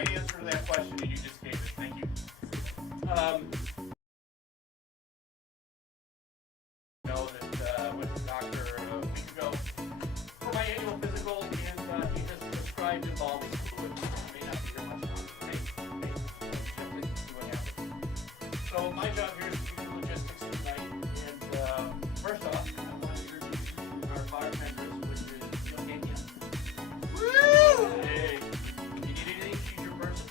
right answer to that question, and you just gave it. Thank you. Know that went to the doctor a week ago for my annual physical, and he has prescribed embalming fluid. May not be here much longer. May see what happens. So my job here is to do logistics tonight. And first off, I want to introduce you to our bartenders, which is Eugenia. Woo! Hey, if you need anything, she's your person.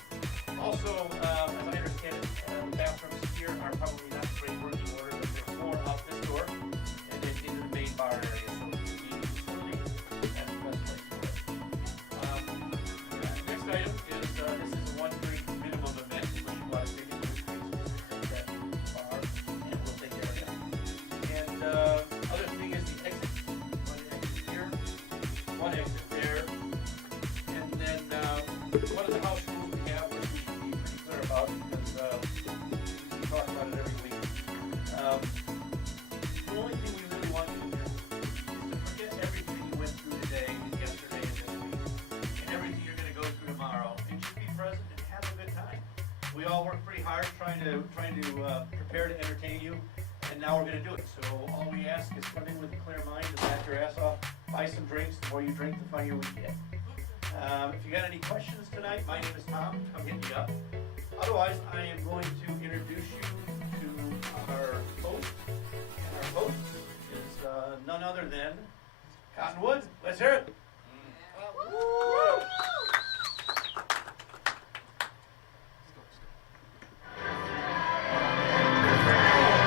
Also, as I understand it, the bathrooms here are probably not in great working order, but there's more out this door and then into the main bar area. So if you need utilities, that's the best place for it. Next item is this is a 1 drink minimum event, which you want to take into account that bar, and we'll take care of that. And other thing is the exit. One exit here, one exit there, and then one of the house rules we have, which we should be pretty clear about because we talk about it every week. The only thing we really want you to do is to forget everything you went through today and yesterday and this week, and everything you're going to go through tomorrow, and just be present and have a good time. We all work pretty hard trying to prepare to entertain you, and now we're going to do it. So all we ask is come in with a clear mind and laugh your ass off, buy some drinks. The more you drink, the funnier we get. If you got any questions tonight, my name is Tom. Come hit me up. Otherwise, I am going to introduce you to our host. And our host is none other than Cottonwood. Let's hear it. Woo!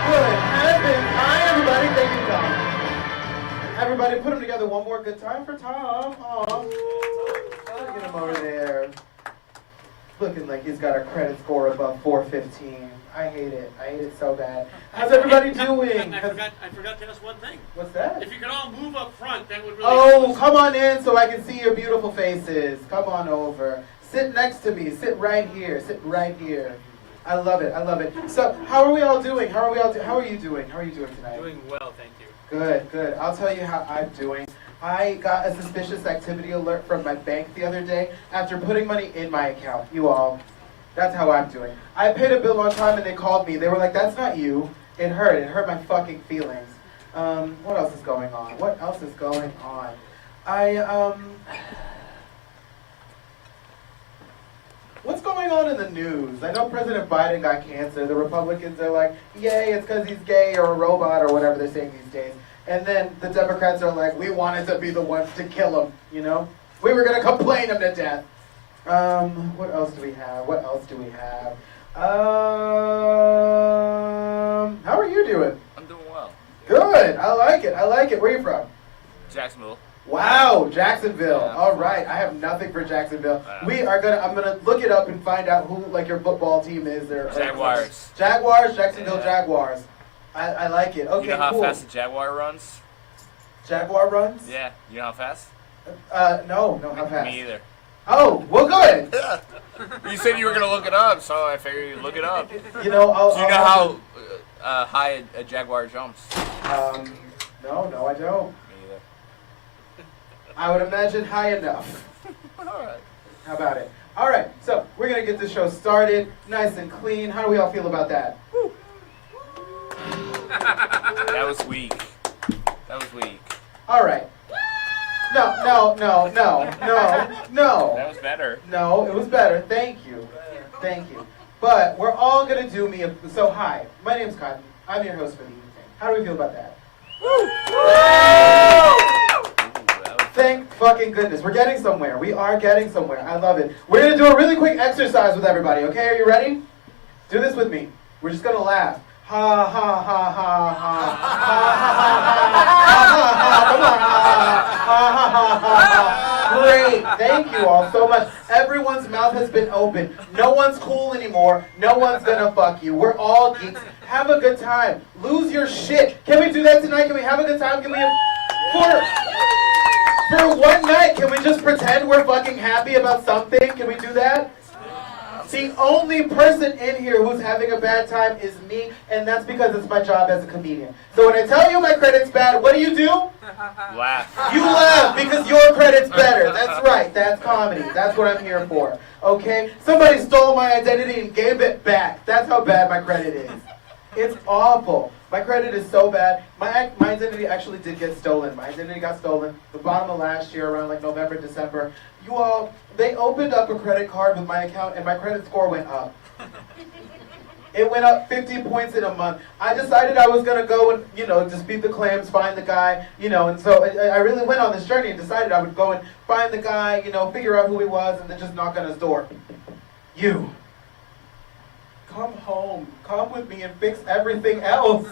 Good. Hi, everybody. Thank you, Tom. Everybody, put them together one more good time for Tom. Aw. Look at him over there. Looking like he's got a credit score above 415. I hate it. I hate it so bad. How's everybody doing? I forgot to ask one thing. What's that? If you could all move up front, that would really Oh, help us. come on in so I can see your beautiful faces. Come on over. Sit next to me. Sit right here. Sit right here. I love it. I love it. So, how are we all doing? How are you doing? How are you doing tonight? Doing well, thank you. Good, good. I'll tell you how I'm doing. I got a suspicious activity alert from my bank the other day after putting money in my account. You all, that's how I'm doing. I paid a bill on time and they called me. They were like, that's not you. It hurt my fucking feelings. What else is going on? What else is going on? What's going on in the news? I know President Biden got cancer. The Republicans are like, yay, it's because he's gay or a robot or whatever they're saying these days. And then the Democrats are like, we wanted to be the ones to kill him, you know? We were going to complain him to death. What else do we have? What else do we have? How are you doing? I'm doing well. Good. I like it. I like it. Where are you from? Jacksonville. Wow, Jacksonville. Yeah. All right. I have nothing for Jacksonville. I'm gonna look it up and find out who like your football team is there. Jaguars. Jaguars, Jacksonville Yeah. Jaguars. I like it. Okay, You know how cool. fast a Jaguar runs? Jaguar runs? Yeah. You know how fast? No, how fast? Me either. Oh, well, good. You said you were going to look it up, so I figured you'd look it up. You know, Do you know how high a Jaguar jumps? No, I don't. Me either. I would imagine high enough. Alright. How about it? All right, so we're gonna get the show started, nice and clean. How do we all feel about that? That was weak. That was weak. All right. No. That was better. No, it was better. Thank you. But we're all gonna do so hi, my name's Cotton. I'm your host for the evening. How do we feel about that? Thank fucking goodness. We're getting somewhere. We are getting somewhere. I love it. We're gonna do a really quick exercise with everybody, okay? Are you ready? Do this with me. We're just gonna laugh. Ha ha ha ha ha ha ha ha ha. Great. Thank you all so much. Everyone's mouth has been open. No one's cool anymore. No one's gonna fuck you. We're all geeks. Have a good time. Lose your shit. Can we do that tonight? Can we have a good time? Can we have for one night, can we just pretend we're fucking happy about something? Can we do that? The only person in here who's having a bad time is me, and that's because it's my job as a comedian. So when I tell you my credit's bad, what do? Laugh. You laugh because your credit's better. That's right. That's comedy. That's what I'm here for. Okay? Somebody stole my identity and gave it back. That's how bad my credit is. It's awful. My credit is so bad. My identity actually did get stolen. My identity got stolen the bottom of last year, around like November, December. You all, they opened up a credit card with my account and my credit score went up. It went up 50 points in a month. I decided I was going to go and, dispute the claims, find the guy, and so I really went on this journey and decided I would go and find the guy, figure out who he was, and then just knock on his door. You. Come home. Come with me and fix everything else.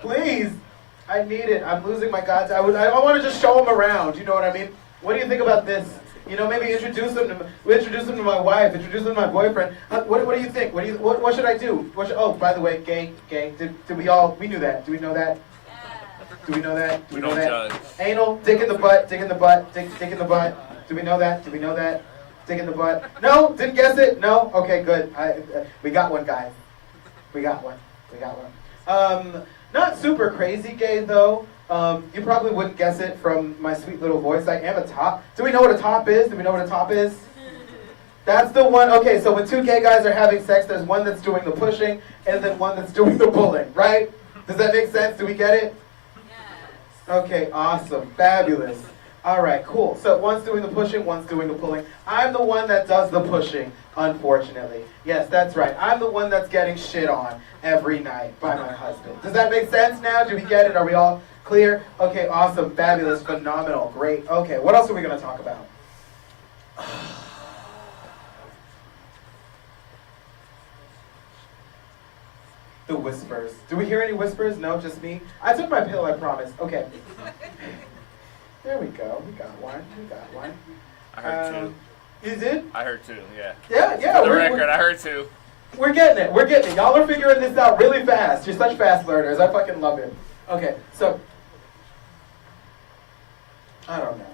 Please. I need it. I'm losing my gods. I want to just show him around. You know what I mean? What do you think about this? Maybe introduce him to my wife, introduce him to my boyfriend. What do you think? What should I do? Oh, by the way, gay. Did we knew that. Do we know that? Do we know that? Do we know that? Judge. Anal, dick in the butt, dick in the butt, dick in the butt. Do we know that? Do we know that? Dick in the butt. No? Didn't guess it? No? Okay, good. We got one, guys. We got one. Not super crazy gay, though. You probably wouldn't guess it from my sweet little voice. I am a top. Do we know what a top is? That's the one. Okay, so when two gay guys are having sex, there's one that's doing the pushing and then one that's doing the pulling, right? Does that make sense? Do we get it? Yeah. Okay, awesome. Fabulous. All right, cool. So one's doing the pushing, one's doing the pulling. I'm the one that does the pushing, unfortunately. Yes, that's right. I'm the one that's getting shit on every night by my husband. Does that make sense now? Do we get it? Are we all clear? Okay, awesome, fabulous, phenomenal, great. Okay, what else are we going to talk about? The whispers. Do we hear any whispers? No, just me? I took my pill, I promise. Okay. There we go. We got one. I heard two. You did? I heard two, yeah. Yeah. For the record, I heard two. We're getting it. Y'all are figuring this out really fast. You're such fast learners. I fucking love it. Okay, so I don't know.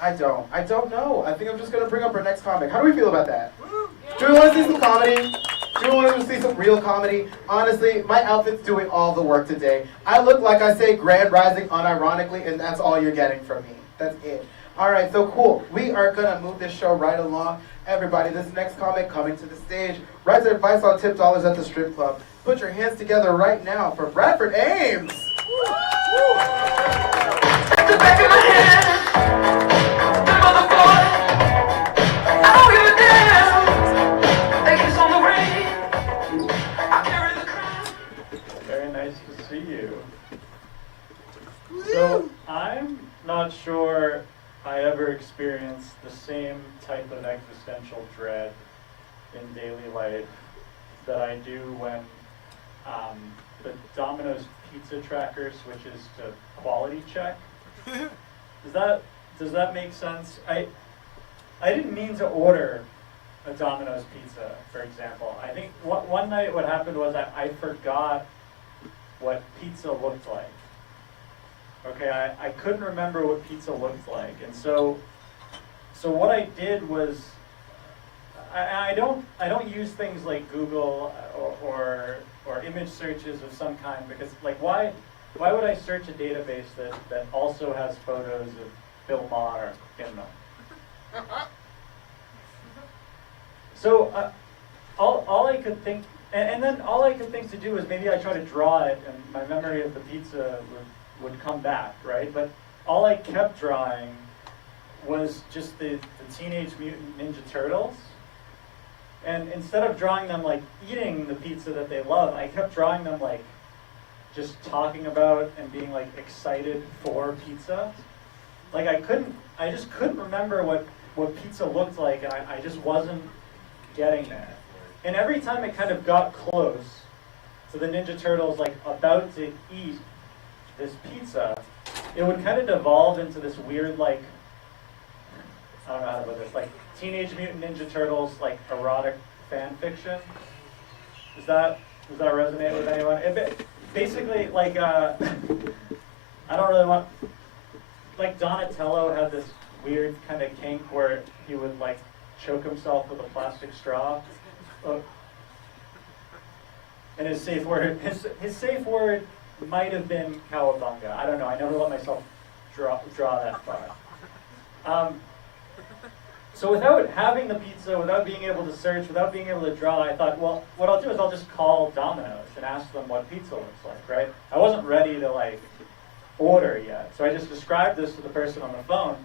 I don't know. I think I'm just going to bring up our next comic. How do we feel about that? Do we want to see some comedy? Do we want to see some real comedy? Honestly, my outfit's doing all the work today. I look like I say Grand Rising unironically, and that's all you're getting from me. That's it. All right, so cool. We are going to move this show right along. Everybody, this next comic coming to the stage writes advice on tip dollars at the strip club. Put your hands together right now for Bradford Ames. The back of my head. Very nice to see you. So, I'm not sure I ever experienced the same type of existential dread in daily life that I do when the Domino's pizza tracker switches to quality check. Does that make sense? I didn't mean to order a Domino's pizza, for example. I think one night what happened was I forgot what pizza looked like. Okay, I couldn't remember what pizza looked like, and so what I did was I don't use things like Google or image searches of some kind, because like why would I search a database that also has photos of Bill Maher in them? So all I could think, and then all I could think to do is maybe I try to draw it, and my memory of the pizza would come back, right? But all I kept drawing was just the Teenage Mutant Ninja Turtles. And instead of drawing them like eating the pizza that they love, I kept drawing them like just talking about and being like excited for pizza. Like I just couldn't remember what pizza looked like, and I just wasn't getting there. And every time it kind of got close to the Ninja Turtles like about to eat this pizza, it would kind of devolve into this weird like, I don't know how to put this, like Teenage Mutant Ninja Turtles like erotic fan fiction. Does that resonate with anyone? Basically like I don't really want, like Donatello had this weird kind of kink where he would like choke himself with a plastic straw. and his safe word, his safe word might have been cowabunga. I don't know. I never let myself draw that far. So without having the pizza, without being able to search, without being able to draw, I thought, well, what I'll do is I'll just call Domino's and ask them what pizza looks like, right? I wasn't ready to like order yet, so I just described this to the person on the phone,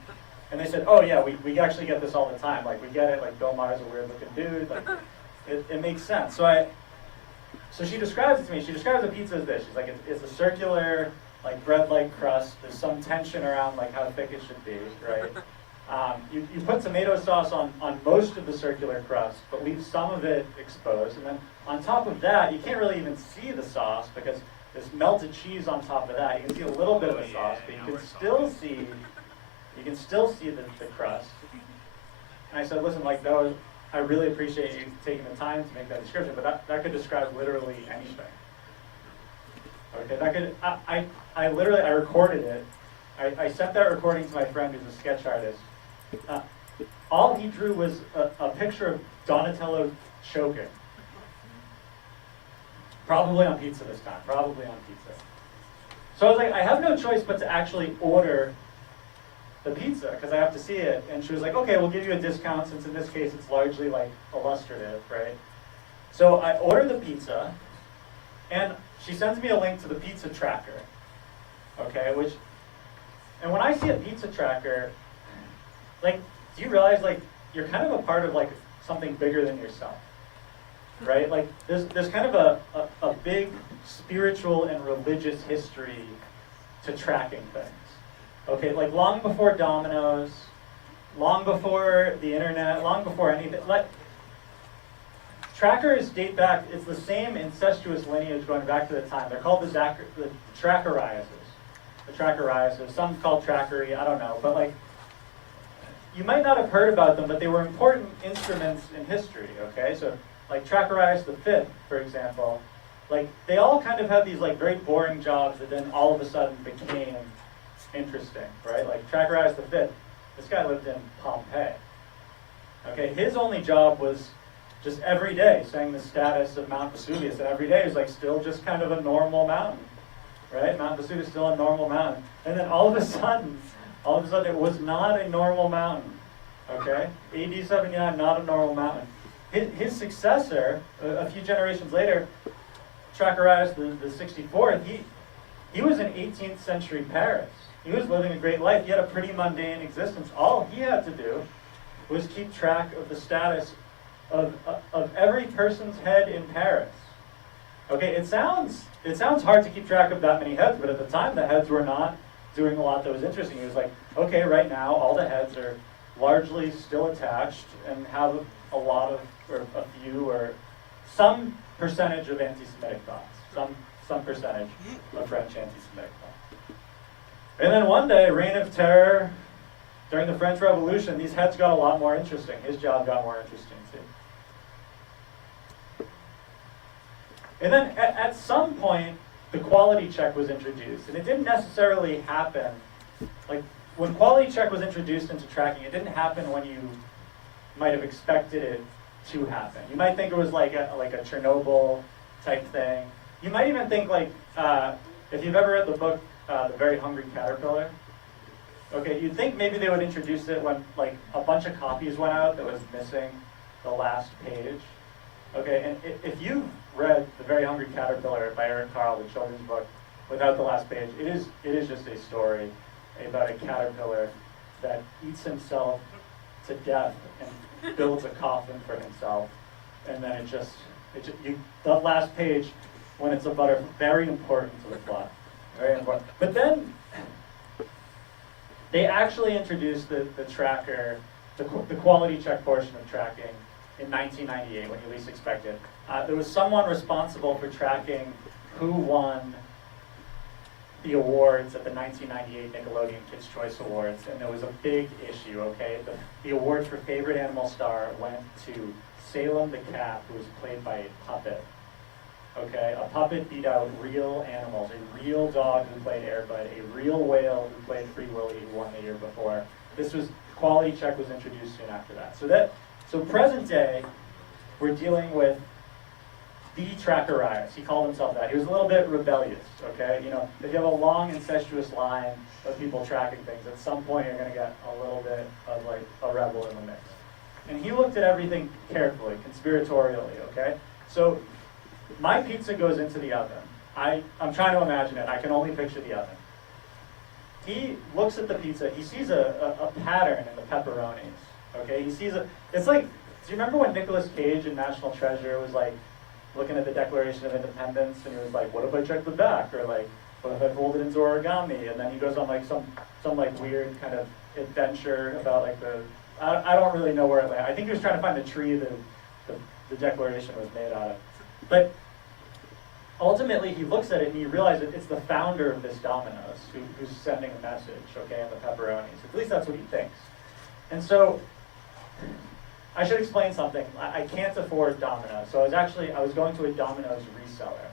and they said, oh yeah, we actually get this all the time. Like we get it. Like Bill Maher's a weird looking dude. Like it makes sense. So she describes it to me. She describes the pizza as this. She's like, it's a circular, like bread-like crust. There's some tension around like how thick it should be, right? You put tomato sauce on most of the circular crust, but leave some of it exposed. And then on top of that, you can't really even see the sauce because there's melted cheese on top of that. You can see a little bit of the sauce, but you can still see the crust. And I said, listen, like I really appreciate you taking the time to make that description, but that could describe literally anything. Okay, that could, I literally, I recorded it. I sent that recording to my friend who's a sketch artist. All he drew was a picture of Donatello choking. Probably on pizza this time, probably on pizza. So I was like, I have no choice but to actually order the pizza because I have to see it. And she was like, okay, we'll give you a discount since in this case it's largely like illustrative, right? So I order the pizza and she sends me a link to the pizza tracker, okay, and when I see a pizza tracker, like, do you realize like you're kind of a part of like something bigger than yourself, right? Like there's kind of a big spiritual and religious history to tracking things. Okay, like long before Domino's, long before the internet, long before anything. Like trackers date back. It's the same incestuous lineage going back to the time. They're called the Trackeriases. The Trackeriases. Some called Trackery. I don't know, but like you might not have heard about them, but they were important instruments in history. Okay, so like Trackerias V, for example, like they all kind of had these like very boring jobs that then all of a sudden became interesting, right? Like Trackerias V, this guy lived in Pompeii. Okay, his only job was just every day saying the status of Mount Vesuvius, and every day was like still just kind of a normal mountain, right? Mount Vesuvius is still a normal mountain, and then all of a sudden it was not a normal mountain. Okay, AD 79, not a normal mountain. His successor, a few generations later, Trackerias the 64th, he was in 18th century Paris. He was living a great life. He had a pretty mundane existence. All he had to do was keep track of the status of every person's head in Paris. Okay, it sounds hard to keep track of that many heads, but at the time the heads were not doing a lot that was interesting. He was like, okay, right now all the heads are largely still attached and have a lot of, or a few, or some percentage of anti-Semitic thoughts. Some percentage of French anti-Semitic thoughts. And then one day, reign of terror, during the French Revolution, these heads got a lot more interesting. His job got more interesting too. And then at some point, the quality check was introduced. And it didn't necessarily happen, like when quality check was introduced into tracking, it didn't happen when you might have expected it to happen. You might think it was like a Chernobyl type thing. You might even think like, if you've ever read the book, The Very Hungry Caterpillar, okay, you'd think maybe they would introduce it when like a bunch of copies went out that was missing the last page. Okay, and if you've read The Very Hungry Caterpillar by Eric Carle, the children's book, without the last page, it is just a story about a caterpillar that eats himself to death and builds a coffin for himself, and then that last page, when it's a butter, very important to the plot, very important. But then they actually introduced the tracker, the quality check portion of tracking in 1998 when you least expect it. There was someone responsible for tracking who won the awards at the 1998 Nickelodeon Kids' Choice Awards, and there was a big issue, okay? The award for favorite animal star went to Salem the cat, who was played by a puppet. Okay, a puppet beat out real animals, a real dog who played Air Bud, a real whale who played Free Willy, who won the year before. Quality check was introduced soon after that. So present day, were dealing with the Trackerias. He called himself that. He was a little bit rebellious, okay? You know, if you have a long incestuous line of people tracking things, at some point you're gonna get a little bit of like a rebel in the mix. And he looked at everything carefully, conspiratorially, okay? So my pizza goes into the oven. I'm trying to imagine it. I can only picture the oven. He looks at the pizza. He sees a pattern in the pepperonis, okay? He sees it's like, do you remember when Nicolas Cage in National Treasure was like looking at the Declaration of Independence and he was like, what if I check the back? Or like, what if I fold it into origami? And then he goes on like some like weird kind of adventure about like I don't really know where it landed. I think he was trying to find the tree that the Declaration was made out of. But ultimately, he looks at it and he realizes it's the founder of this Domino's who's sending a message, okay, in the pepperonis. At least that's what he thinks. And so, I should explain something. I can't afford Domino's, so I was going to a Domino's reseller.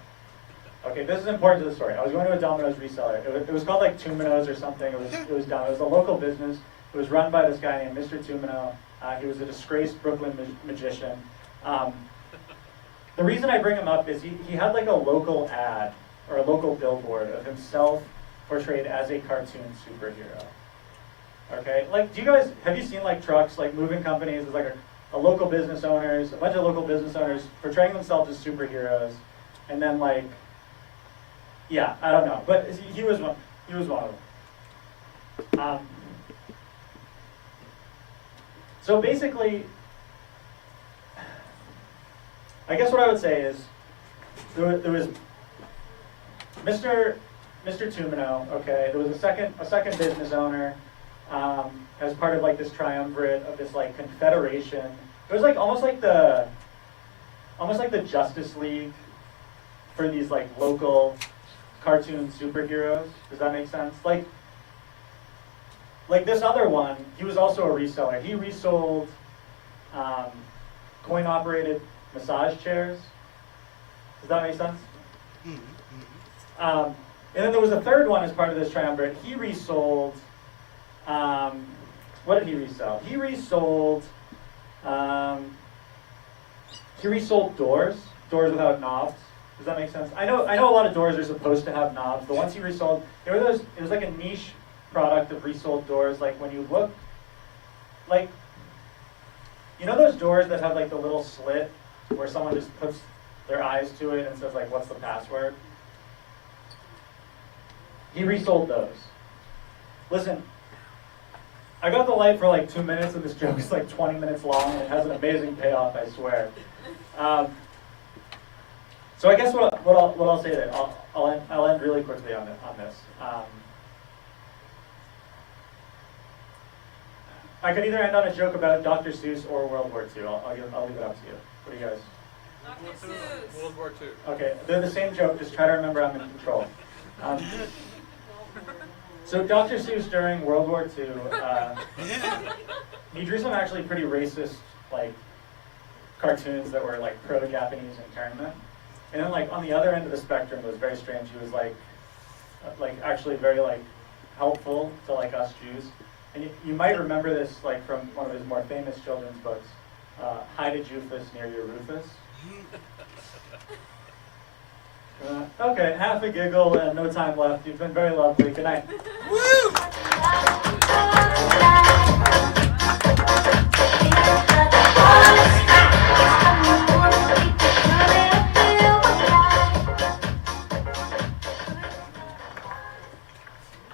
Okay, this is important to the story. I was going to a Domino's reseller. It was called like Tumino's or something. It was a local business. It was run by this guy named Mr. Tumino. He was a disgraced Brooklyn magician. The reason I bring him up is he had like a local ad or a local billboard of himself portrayed as a cartoon superhero. Okay, like have you seen like trucks, like moving companies with like a local business owners, a bunch of local business owners portraying themselves as superheroes, and then like, yeah, I don't know, but he was one of them. So basically, I guess what I would say is there was Mr. Tumino, okay. There was a second business owner as part of like this triumvirate of this like confederation. It was like almost like the Justice League for these like local cartoon superheroes. Does that make sense? Like this other one, he was also a reseller. He resold coin-operated massage chairs. Does that make sense? And then there was a third one as part of this triumvirate. He resold, what did he resell? He resold doors without knobs. Does that make sense? I know a lot of doors are supposed to have knobs. The ones he resold, it was like a niche product of resold doors. Like when you look, like, you know those doors that have like the little slit where someone just puts their eyes to it and says like, what's the password? He resold those. Listen, I got the light for like 2 minutes and this joke is like 20 minutes long and it has an amazing payoff, I swear. So I guess what I'll say then, I'll end really quickly on this. I could either end on a joke about Dr. Seuss or World War II. I'll leave it up to you. What do you guys? Dr. Seuss. World War II. Okay, they're the same joke. Just try to remember I'm in control. So Dr. Seuss during World War II, he drew some actually pretty racist like cartoons that were like pro-Japanese internment. And then like on the other end of the spectrum, it was very strange. He was like actually very like helpful to like us Jews. And you might remember this like from one of his more famous children's books, Hide a Jufus Near Your Rufus. Okay, half a giggle and no time left. You've been very lovely. Good night. Woo!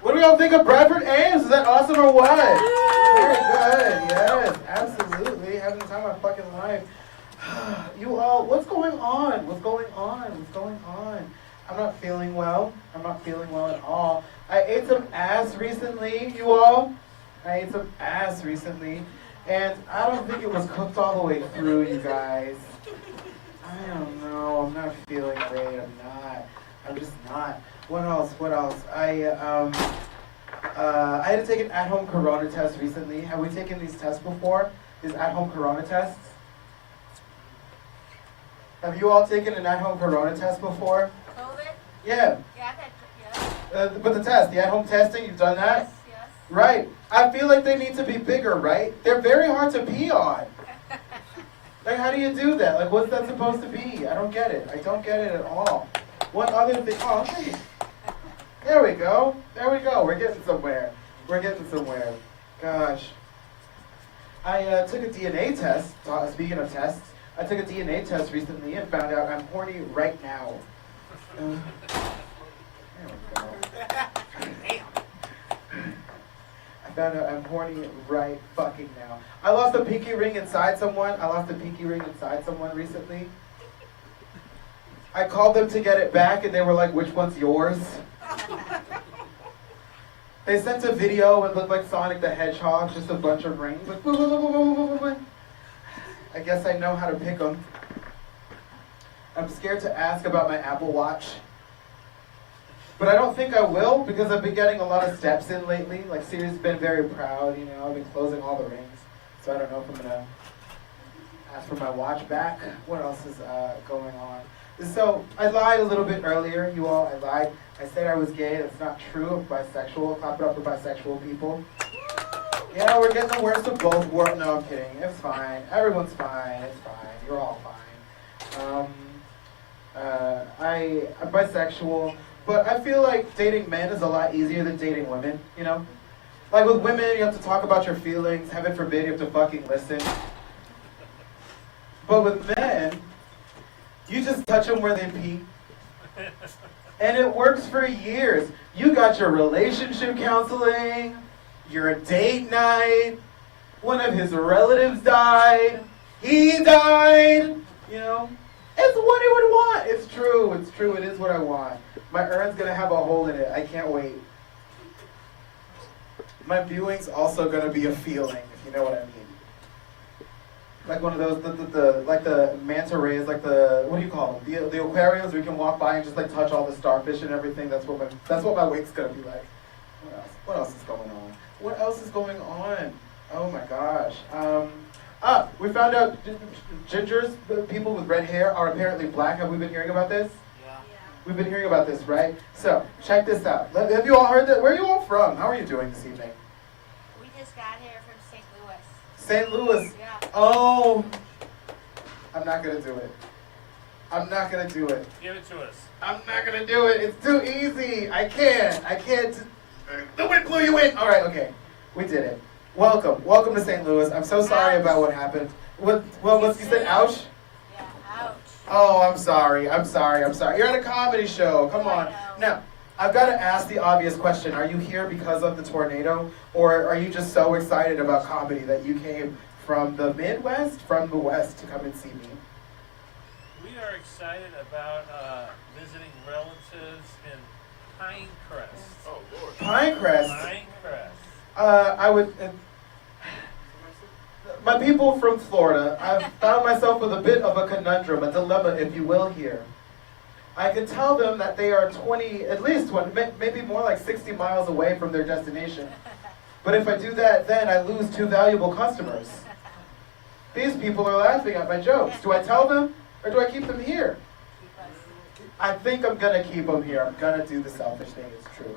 What do y'all think of Bradford Ames? Is that awesome or what? Very good, yes, absolutely. Having the time of my fucking life. You all, what's going on? What's going on? What's going on? I'm not feeling well. I'm not feeling well at all. I ate some ass recently, you all. I ate some ass recently. And I don't think it was cooked all the way through, you guys. I don't know. I'm not feeling great. I'm not. I'm just not. What else? What else? I had to take an at-home corona test recently. Have we taken these tests before? These at-home corona tests? Have you all taken an at-home corona test before? COVID? Yeah. Yeah, But the test, the at-home testing, you've done that? yes. Right. I feel like they need to be bigger, right? They're very hard to pee on. Like, how do you do that? Like, what's that supposed to be? I don't get it. I don't get it at all. What other thing? Oh, okay. There we go. There we go. We're getting somewhere. We're getting somewhere. Gosh. I took a DNA test. Speaking of tests, I took a DNA test recently and found out I'm horny right now. There we go. I found out I'm horny right fucking now. I lost a pinky ring inside someone. Recently. I called them to get it back and they were like, which one's yours? They sent a video and looked like Sonic the Hedgehog, just a bunch of rings. Like, boo, boo, boo, boo, boo, boo, boo. I guess I know how to pick them. I'm scared to ask about my Apple Watch. But I don't think I will because I've been getting a lot of steps in lately. Like Siri's been very proud, you know, I've been closing all the rings. So I don't know if I'm gonna ask for my watch back. What else is going on? So I lied a little bit earlier, you all, I lied. I said I was gay, that's not true, I'm bisexual. Clap it up for bisexual people. Yeah, we're getting the worst of both worlds. No, I'm kidding, it's fine. Everyone's fine, it's fine, you're all fine. I'm bisexual. But I feel like dating men is a lot easier than dating women, you know? Like with women, you have to talk about your feelings. Heaven forbid you have to fucking listen. But with men, you just touch them where they pee. And it works for years. You got your relationship counseling, your date night, one of his relatives died, he died, you know? It's what he would want. It's true, it is what I want. My urn's gonna have a hole in it. I can't wait. My viewing's also gonna be a feeling, if you know what I mean. Like one of those, like the manta rays, like the, what do you call them? The aquariums where you can walk by and just like touch all the starfish and everything. That's what my week's gonna be like. What else is going on? What else is going on? Oh my gosh. We found out gingers, people with red hair, are apparently black. Have we been hearing about this? We've been hearing about this, right? So, check this out. Have you all heard that? Where are you all from? How are you doing this evening? We just got here from St. Louis. St. Louis. Yeah. Oh. I'm not going to do it. I'm not going to do it. Give it to us. I'm not going to do it. It's too easy. I can't. The wind blew you in. All right, okay. We did it. Welcome. Welcome to St. Louis. I'm so sorry about what happened. What you said, ouch? Yeah, ouch. Oh, I'm sorry. You're at a comedy show. Come on. Now, I've got to ask the obvious question. Are you here because of the tornado? Or are you just so excited about comedy that you came from the Midwest, from the West, to come and see me? We are excited about visiting relatives in Pinecrest. Oh, Lord. Pinecrest. Pinecrest. My people from Florida, I've found myself with a bit of a conundrum, a dilemma, if you will, here. I can tell them that they are at least 20, maybe more like 60 miles away from their destination. But if I do that, then I lose 2 valuable customers. These people are laughing at my jokes. Do I tell them, or do I keep them here? I think I'm gonna keep them here. I'm gonna do the selfish thing, it's true.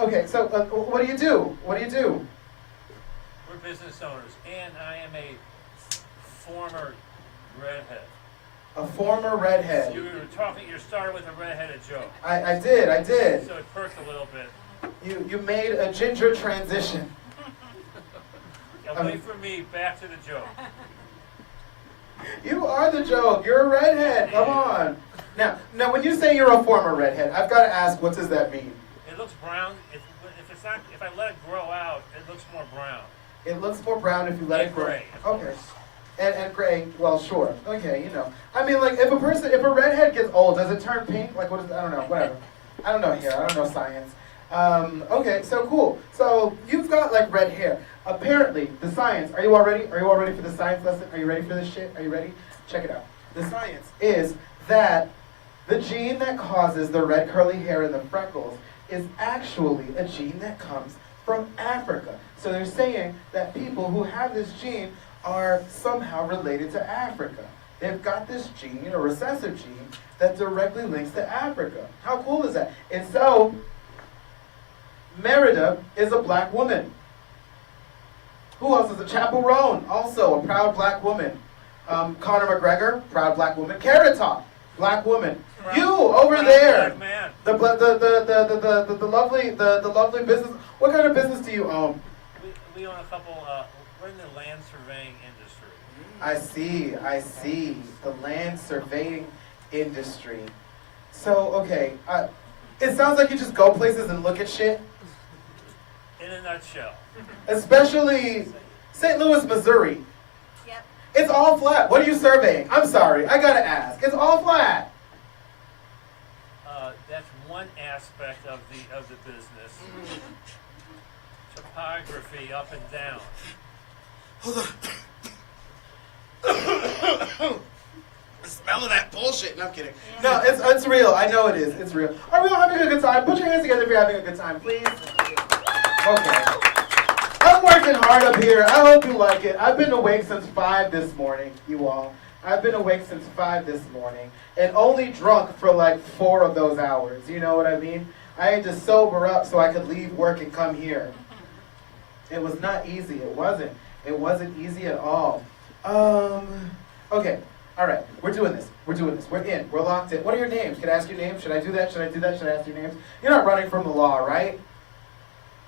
Okay, so what do you do? What do you do? We're business owners, and I am a former redhead. A former redhead. You started with a redheaded joke. I did. So it perked a little bit. You made a ginger transition. Away from me, back to the joke. You are the joke. You're a redhead. Come on. Now, when you say you're a former redhead, I've got to ask, what does that mean? It looks brown. If I let it grow out, it looks more brown. It looks more brown if you let it grow. Gray. Okay. And gray, well, sure. Okay, you know. I mean, like, if a redhead gets old, does it turn pink? Like, what is, I don't know, whatever. I don't know here. I don't know science. Okay, so cool. So you've got, like, red hair. Apparently, the science, are you all ready? Are you all ready for the science lesson? Are you ready for this shit? Are you ready? Check it out. The science is that the gene that causes the red curly hair and the freckles is actually a gene that comes from Africa. So they're saying that people who have this gene are somehow related to Africa. They've got this gene, a recessive gene, that directly links to Africa. How cool is that? And so, Merida is a black woman. Who else is a Chapel Roan? Also a proud black woman. Conor McGregor, proud black woman. Carrot Top, black woman. You over there, Black man. the lovely business. What kind of business do you own? We own a couple, we're in the land surveying industry. I see. The land surveying industry. So, okay, it sounds like you just go places and look at shit. In a nutshell. Especially St. Louis, Missouri. Yep. It's all flat. What are you surveying? I'm sorry, I gotta ask. It's all flat. That's one aspect of the business. Topography up and down. The smell of that bullshit. No, I'm kidding. No, it's real. I know it is. It's real. Are we all having a good time? Put your hands together if you're having a good time, please. Okay. I'm working hard up here. I hope you like it. I've been awake since 5 this morning, you all. I've been awake since 5 this morning and only drunk for like 4 of those hours. You know what I mean? I had to sober up so I could leave work and come here. It was not easy. It wasn't. It wasn't easy at all. Okay. All right. We're doing this. We're doing this. We're in. We're locked in. What are your names? Can I ask your names? Should I do that? Should I do that? Should I ask your names? You're not running from the law, right?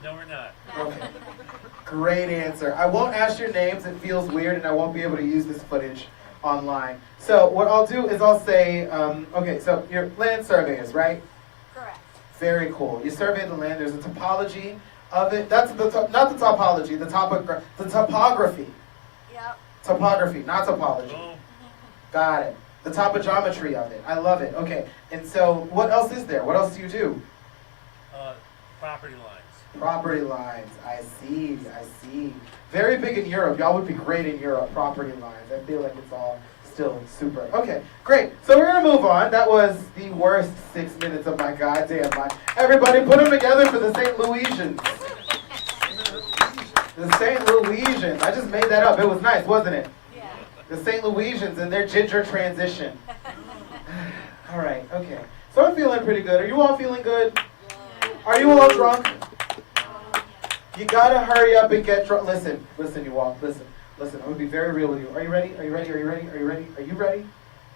No, we're not. Okay. Great answer. I won't ask your names. It feels weird, and I won't be able to use this footage online. So what I'll do is I'll say, okay, so you're land surveyors, right? Correct. Very cool. You survey the land. There's a topology of it. That's not the topology. The topography. Yep. Topography, not topology. Boom. Got it. The topogeometry of it. I love it. Okay. And so what else is there? What else do you do? Property lines. Property lines. I see. I see. Very big in Europe. Y'all would be great in Europe. Property lines. I feel like it's all still super. Okay, great. So we're going to move on. That was the worst 6 minutes of my goddamn life. Everybody put them together for the St. Louisians. The St. Louisians. I just made that up. It was nice, wasn't it? Yeah. The St. Louisians and their ginger transition. All right, okay. So I'm feeling pretty good. Are you all feeling good? Are you all drunk? You gotta hurry up and get drunk. Listen, you all. Listen. I'm gonna be very real with you. Are you ready? Are you ready? Are you ready? Are you ready? Are you ready?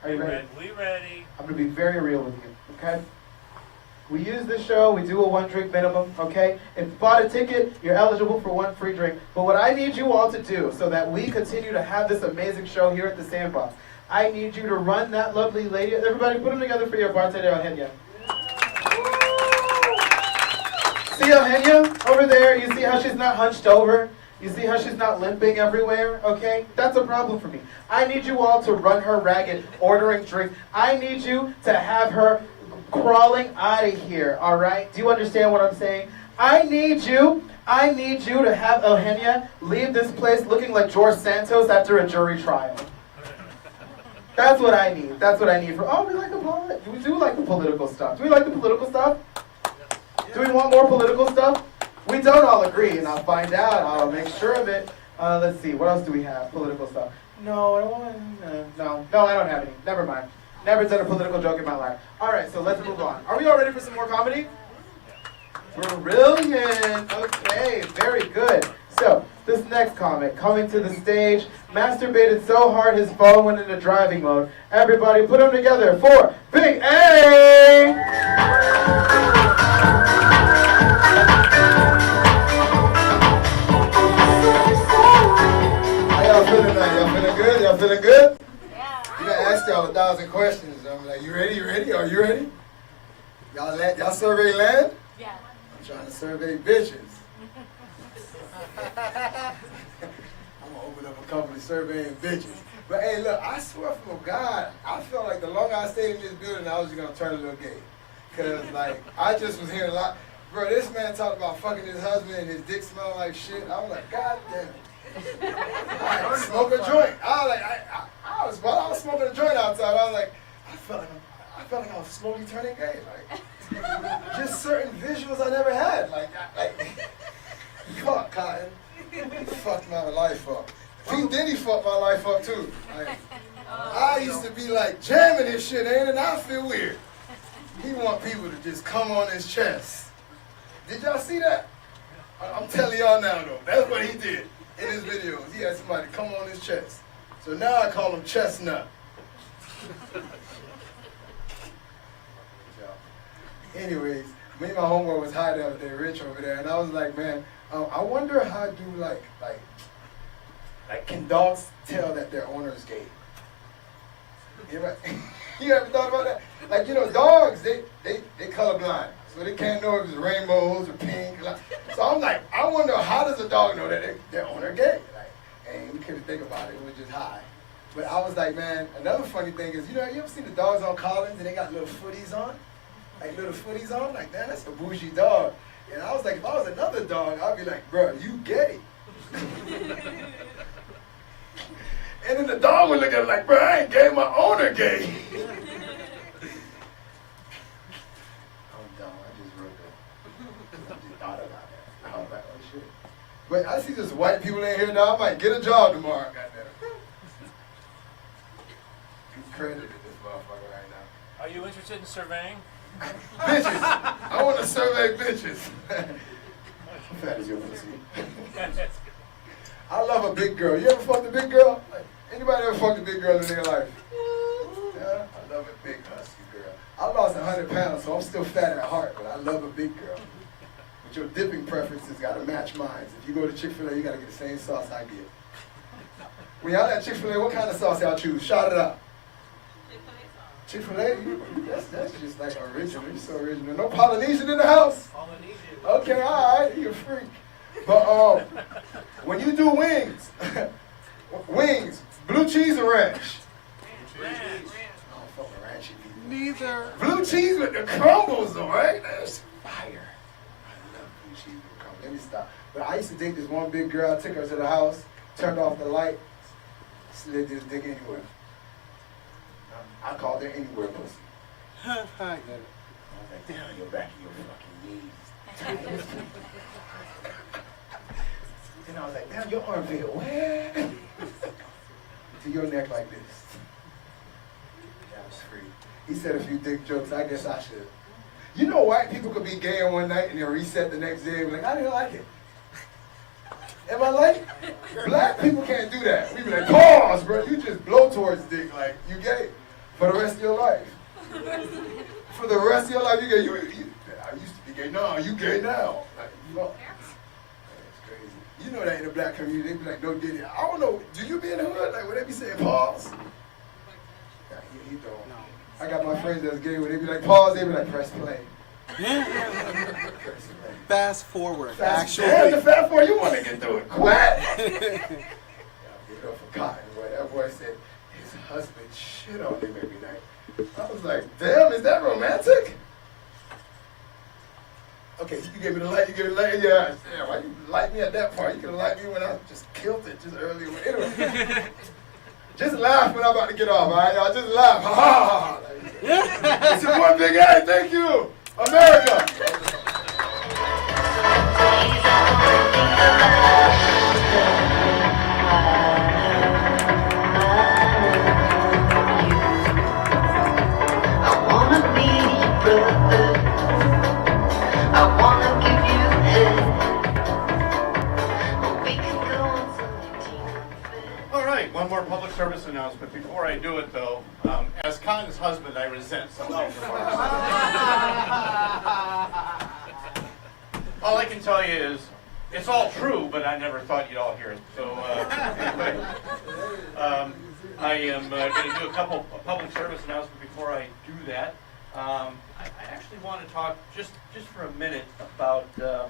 Are you ready? We ready. I'm gonna be very real with you, okay? We use this show, we do a 1 drink minimum, okay? If you bought a ticket, you're eligible for 1 free drink. But what I need you all to do so that we continue to have this amazing show here at the Sandbox, I need you to run that lovely lady. Everybody put them together for your bartender, Eugenia. See Eugenia over there? You see how she's not hunched over? You see how she's not limping everywhere? Okay? That's a problem for me. I need you all to run her ragged, ordering drinks. I need you to have her crawling out of here, all right? Do you understand what I'm saying? I need you to have Eugenia leave this place looking like George Santos after a jury trial. That's what I need. That's what I need for, oh, we do like the political stuff. Do we like the political stuff? Do we want more political stuff? We don't all agree, and I'll find out. I'll make sure of it. Let's see. What else do we have? Political stuff. No, I don't want to. No, I don't have any. Never mind. Never done a political joke in my life. All right, so let's move on. Are we all ready for some more comedy? Brilliant. Okay, very good. So, this next comic coming to the stage, masturbated so hard his phone went into driving mode. Everybody put them together for Big A! Y'all feeling good? Yeah. You done asked y'all 1,000 questions. I'm like, you ready? Are you ready? Y'all survey land? Yeah. I'm trying to survey bitches. I'm gonna open up a company surveying bitches. But hey, look, I swear from God, I felt like the longer I stayed in this building, I was just gonna turn a little gay. Cause like, I just was hearing a lot. Bro, this man talked about fucking his husband and his dick smelled like shit. I was like, God damn it. I smoke a joint. I was smoking a joint outside. I was like, I felt like I was slowly turning gay. Like, just certain visuals I never had. Like, fuck, Cotton. Fucked my life up. P. Diddy fucked my life up too. Like, I used to be like jamming this shit in, and I feel weird. He want people to just come on his chest. Did y'all see that? I'm telling y'all now though. That's what he did. in his videos. He had somebody come on his chest. So now I call him Chestnut. Anyways, me and my homeboy was high the other day, Rich over there, and I was like, man, I wonder how do like can dogs tell that their owner is gay? You ever thought about that? Like, you know, dogs, they colorblind, so they can't know if it's rainbows or pink. So I'm like, I wonder how does a dog know that their owner gay? Like, and we couldn't think about it. It was just high. But I was like, man, another funny thing is, you know, you ever seen the dogs on Collins and they got little footies on? Like little footies on? Like, man, that's a bougie dog. And I was like, if I was another dog, I'd be like, bro, you gay. And then the dog would look at it like, bro, I ain't gay, my owner gay. I'm dumb, I just wrote that. I just thought about that. I was like, oh shit. But I see just white people in here now, I might get a job tomorrow, goddamn. You credited this motherfucker right now. Are you interested in surveying? Bitches. I want to survey bitches. I'm fat as your pussy. I love a big girl. You ever fucked a big girl? Like, anybody ever fucked a big girl in their life? Yeah, I love a big husky girl. I lost 100 pounds, so I'm still fat at heart, but I love a big girl. But your dipping preferences got to match mine. If you go to Chick-fil-A, you got to get the same sauce I get. When y'all at Chick-fil-A, what kind of sauce y'all choose? Shout it out. Chick-fil-A, that's just like original. You're so original. No Polynesian in the house? Polynesian. Okay, all right, you're a freak. But when you do wings, wings, blue cheese or ranch? Ranch. I don't fuck with ranchy people. Neither. Blue cheese with the crumbles though, right? That's fire. I love blue cheese with crumbles. Let me stop. But I used to date this one big girl. I took her to the house, turned off the light, slid this dick anywhere. I called her anywhere pussy. I was like, damn, you're back in your fucking knees. And I was like, damn, your arm feel wet. To your neck like this. That was free. He said a few dick jokes. I guess I should. You know, white people could be gay on one night and they'll reset the next day and be like, I didn't like it. Am I like? Black people can't do that. We be like, pause, bro. You just blow towards dick like you gay for the rest of your life. For the rest of your life, you gay. I used to be gay. No, you gay now. Like, you know. That's crazy. You know that in the black community, they be like, no diddy. I don't know. Do you be in the hood? Like, would they be saying pause? Yeah, he don't. No. I got my friends that's gay. When they be like pause, they be like press play. Press play. Fast forward. Actually, the fast forward. You want to get through it quick. Yeah, get it off for cotton. Boy, that boy said his husband shit on him every night. I was like, damn, is that romantic? Okay, you gave me the light, you gave me the light, yeah. Yeah, why you light me at that part? You could have light me when I just killed it just earlier. Anyway, just laugh when I'm about to get off, all right, y'all? Just laugh. Ha ha ha. It's your boy Big A, thank you. America. All right, one more public service announcement. Before I do it, though, as Khan's husband, I resent some things. All I can tell you is, it's all true, but I never thought you'd all hear it. So, anyway, I am going to do a couple of public service announcements before I do that. I actually want to talk just for a minute about, not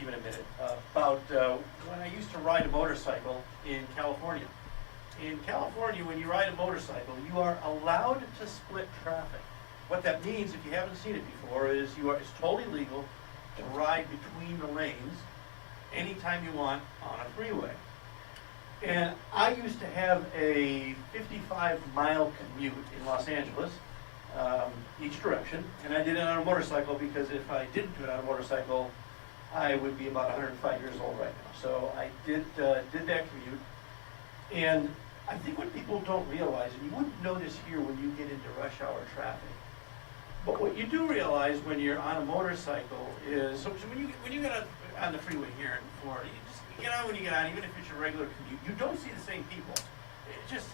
even a minute, about when I used to ride a motorcycle in California. In California, when you ride a motorcycle, you are allowed to split traffic. What that means, if you haven't seen it before, is it's totally legal to ride between the lanes anytime you want on a freeway. And I used to have a 55-mile commute in Los Angeles, each direction, and I did it on a motorcycle because if I didn't do it on a motorcycle, I would be about 105 years old right now. So I did that commute, and I think what people don't realize, and you wouldn't notice here when you get into rush hour traffic, but what you do realize when you're on a motorcycle is, so when you get on the freeway here in Florida, you get on when you get on, even if it's your regular commute, you don't see the same people. It just,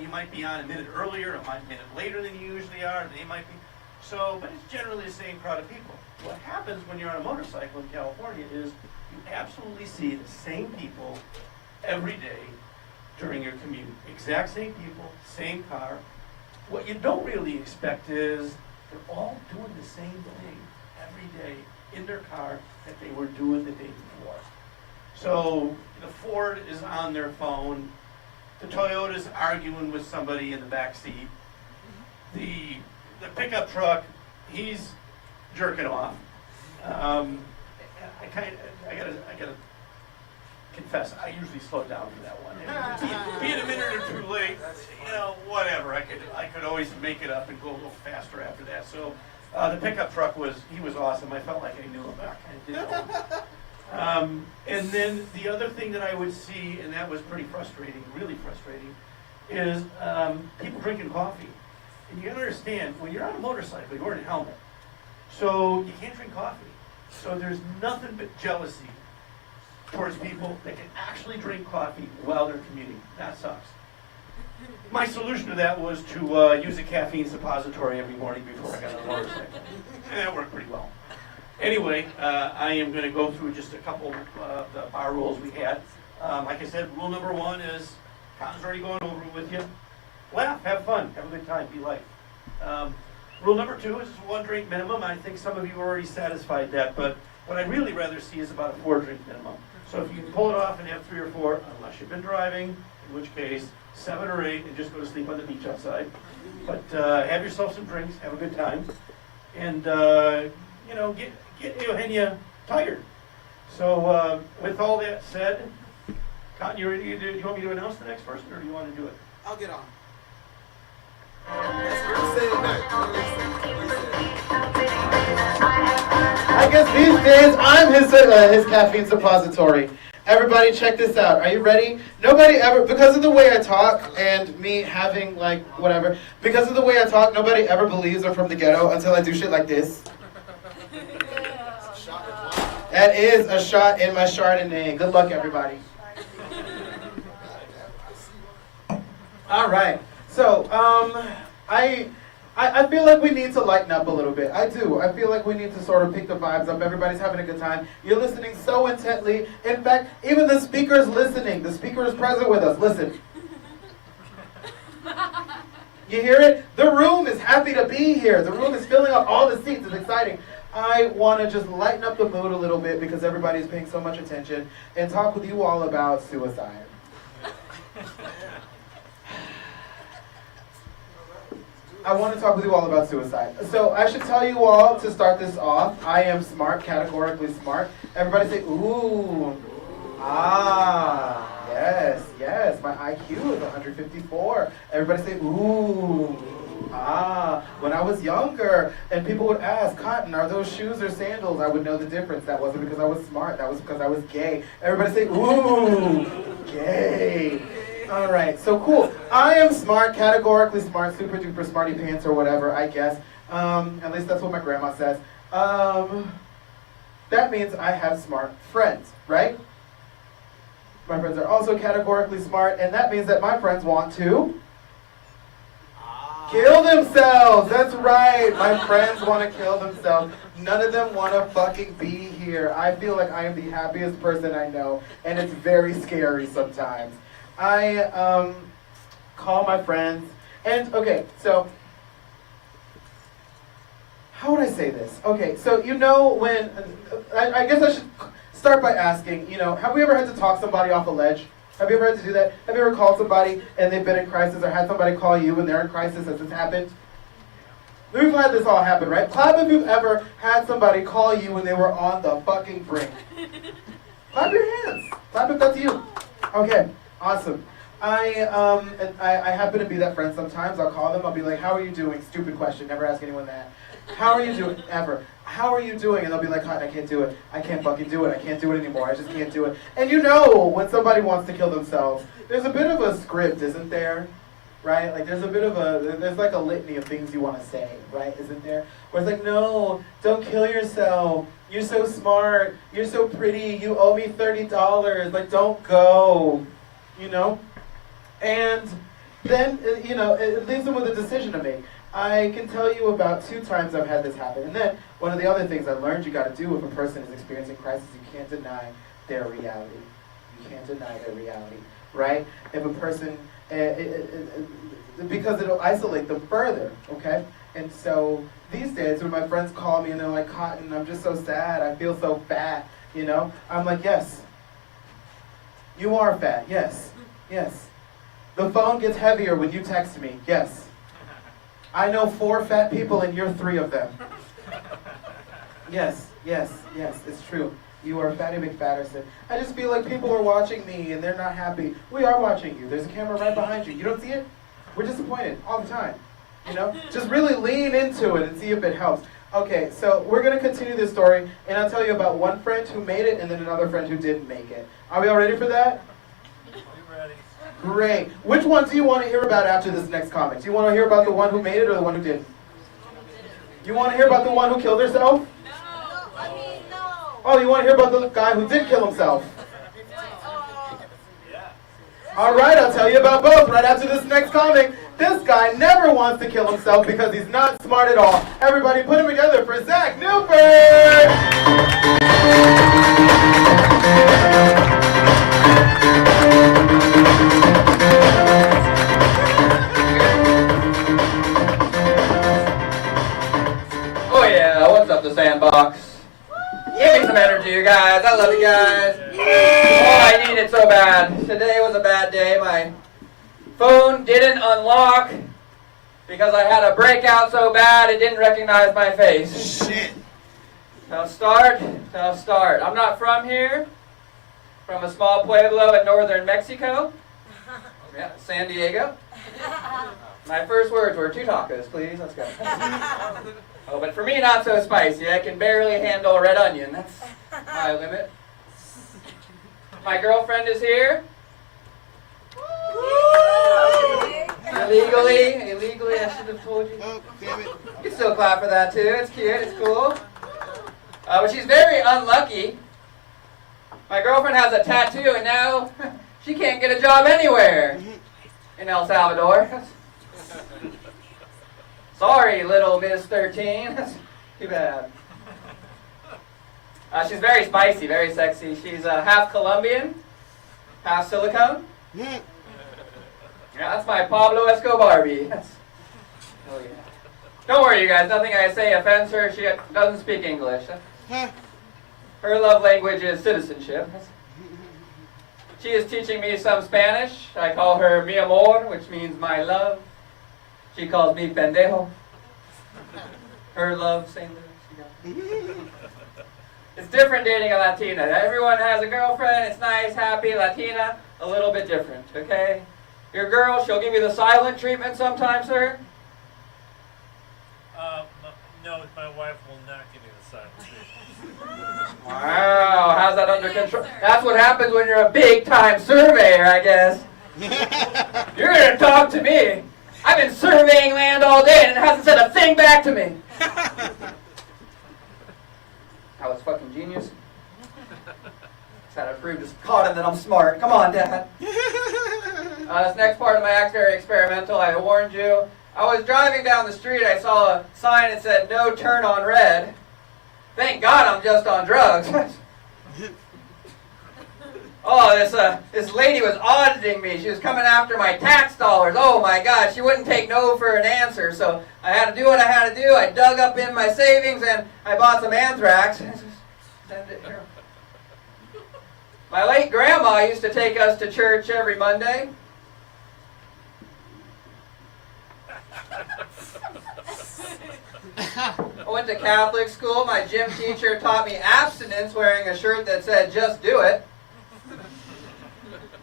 you might be on a minute earlier, a minute later than you usually are, they might be. So, but it's generally the same crowd of people. What happens when you're on a motorcycle in California is you absolutely see the same people every day during your commute. Exact same people, same car. What you don't really expect is they're all doing the same thing every day in their car that they were doing the day before. So the Ford is on their phone, the Toyota's arguing with somebody in the back seat, the pickup truck, he's jerking off. I gotta confess, I usually slow down for that one. Being a minute or two late, whatever. I could always make it up and go a little faster after that. So the pickup truck was awesome. I felt like I knew him. I kind of did know him. And then the other thing that I would see, and that was pretty frustrating, really frustrating, is people drinking coffee. And you gotta understand, when you're on a motorcycle, you're wearing a helmet. So you can't drink coffee. So there's nothing but jealousy towards people that can actually drink coffee while they're commuting. That sucks. My solution to that was to use a caffeine suppository every morning before I got on a motorcycle. And that worked pretty well. Anyway, I am going to go through just a couple of the bar rules we had. Like I said, rule number 1 is, Cotton's already going over it with you. Laugh, have fun, have a good time, be light. Rule number 2 is 1 drink minimum. I think some of you already satisfied that, but what I'd really rather see is about a 4 drink minimum. So if you can pull it off and have 3 or 4, unless you've been driving, in which case 7 or 8 and just go to sleep on the beach outside. But have yourself some drinks, have a good time, and get Eugenia tired. So with all that said, Cotton, you ready? Do you want me to announce the next person, or do you want to do it? I'll get on. Say it back. I guess these days I'm his caffeine suppository. Everybody check this out. Are you ready? Nobody ever, because of the way I talk and me having whatever, because of the way I talk, nobody ever believes I'm from the ghetto until I do shit like this. That is a shot in my Chardonnay. Good luck, everybody. All right. So, I feel like we need to lighten up a little bit. I do. I feel like we need to sort of pick the vibes up. Everybody's having a good time. You're listening so intently. In fact, even the speaker's listening. The speaker is present with us. Listen. You hear it? The room is happy to be here. The room is filling up all the seats. It's exciting. I want to just lighten up the mood a little bit because everybody's paying so much attention and talk with you all about suicide. I want to talk with you all about suicide. So I should tell you all to start this off, I am smart, categorically smart. Everybody say, ooh. Ah, yes, my IQ is 154. Everybody say, ooh. Ah, when I was younger and people would ask, Cotton, are those shoes or sandals? I would know the difference. That wasn't because I was smart, that was because I was gay. Everybody say, ooh, gay. All right, so cool. I am smart, categorically smart, super duper smarty pants or whatever, I guess. At least that's what my grandma says. That means I have smart friends, right? My friends are also categorically smart, and that means that my friends want to kill themselves. That's right. My friends want to kill themselves. None of them want to fucking be here. I feel like I am the happiest person I know, and it's very scary sometimes. I call my friends, and okay, so how would I say this? Okay, so when, I guess I should start by asking, have we ever had to talk somebody off a ledge? Have you ever had to do that? Have you ever called somebody and they've been in crisis, or had somebody call you when they're in crisis? Has this happened? We've had this all happen, right? Clap if you've ever had somebody call you when they were on the fucking brink. Clap your hands. Clap if that's you. Okay. Awesome. I happen to be that friend sometimes. I'll call them. I'll be like, how are you doing? Stupid question. Never ask anyone that. How are you doing? Ever. How are you doing? And they'll be like, I can't do it. I can't fucking do it. I can't do it anymore. I just can't do it. And when somebody wants to kill themselves, there's a bit of a script, isn't there? right? Like there's a bit of there's like a litany of things you want to say, right? Isn't there? Where it's like, no, don't kill yourself. You're so smart. You're so pretty. You owe me $30. Like, don't go, you know? And then, you know, it leaves them with a decision to make. I can tell you about 2 times I've had this happen. And then one of the other things I learned you got to do if a person is experiencing crisis, you can't deny their reality. You can't deny their reality, right? If a person, because it'll isolate them further, okay? And so these days when my friends call me and they're like, Cotton, I'm just so sad. I feel so fat, you know? I'm like, yes, you are fat. Yes, yes. The phone gets heavier when you text me. Yes. I know 4 fat people and you're 3 of them. Yes, yes, yes, it's true. You are Fatty McFatterson. I just feel like people are watching me and they're not happy. We are watching you. There's a camera right behind you. You don't see it? We're disappointed all the time. You know? Just really lean into it and see if it helps. Okay, so we're going to continue this story, and I'll tell you about one friend who made it and then another friend who didn't make it. Are we all ready for that? We're ready. Great. Which one do you want to hear about after this next comic? Do you want to hear about the one who made it or the one who didn't? You want to hear about the one who killed herself? Oh, you want to hear about the guy who did kill himself? All right, I'll tell you about both right after this next comic. This guy never wants to kill himself because he's not smart at all. Everybody put him together for Zach Newford! Oh yeah, what's up, the Sandbox? Give me some energy, you guys. I love you guys. Oh, I need it so bad. Today was a bad day. My phone didn't unlock because I had a breakout so bad it didn't recognize my face. Shit. Tough start. I'm not from here. From a small pueblo in northern Mexico. Yeah, San Diego. My first words were 2 tacos, please. Let's go. Oh, but for me, not so spicy. I can barely handle a red onion. That's my limit. My girlfriend is here. Illegally, I should have told you. Oh, damn it. You can still clap for that, too. It's cute. It's cool. But she's very unlucky. My girlfriend has a tattoo, and now she can't get a job anywhere in El Salvador. Sorry, little Miss 13. Too bad. She's very spicy, very sexy. She's half Colombian, half silicone. Yeah, that's my Pablo Escobar-bee. Oh, yeah. Don't worry, you guys. Nothing I say offends her. She doesn't speak English. Her love language is citizenship. She is teaching me some Spanish. I call her mi amor, which means my love. She calls me pendejo. Her love, same lyrics. It's different dating a Latina. Everyone has a girlfriend. It's nice, happy. Latina, a little bit different, okay? Your girl, she'll give you the silent treatment sometimes, sir. No, my wife will not give me the silent treatment. Wow, how's that under control? That's what happens when you're a big-time surveyor, I guess. You're going to talk to me. I've been surveying land all day and it hasn't said a thing back to me. I was fucking genius. Had to prove to Cotton that I'm smart. Come on, Dad. This next part of my act's very experimental. I warned you. I was driving down the street. I saw a sign that said, "No turn on red." Thank God I'm just on drugs. Oh, this lady was auditing me. She was coming after my tax dollars. Oh my God, she wouldn't take no for an answer. So I had to do what I had to do. I dug up in my savings and I bought some anthrax. Send it here. My late grandma used to take us to church every Monday. I went to Catholic school. My gym teacher taught me abstinence wearing a shirt that said, "Just do it."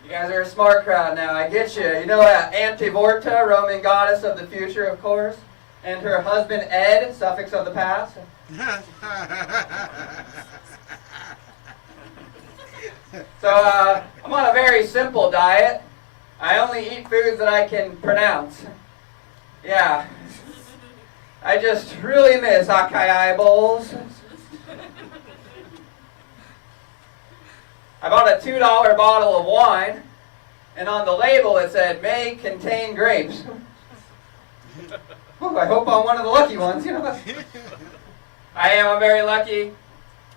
You guys are a smart crowd now, I get you. You know Antivorta, Roman goddess of the future, of course, and her husband Ed, suffix of the past. So I'm on a very simple diet. I only eat foods that I can pronounce. Yeah. I just really miss acai bowls. I bought a $2 bottle of wine, and on the label it said, may contain grapes. Ooh, I hope I'm one of the lucky ones, you know. I'm very lucky.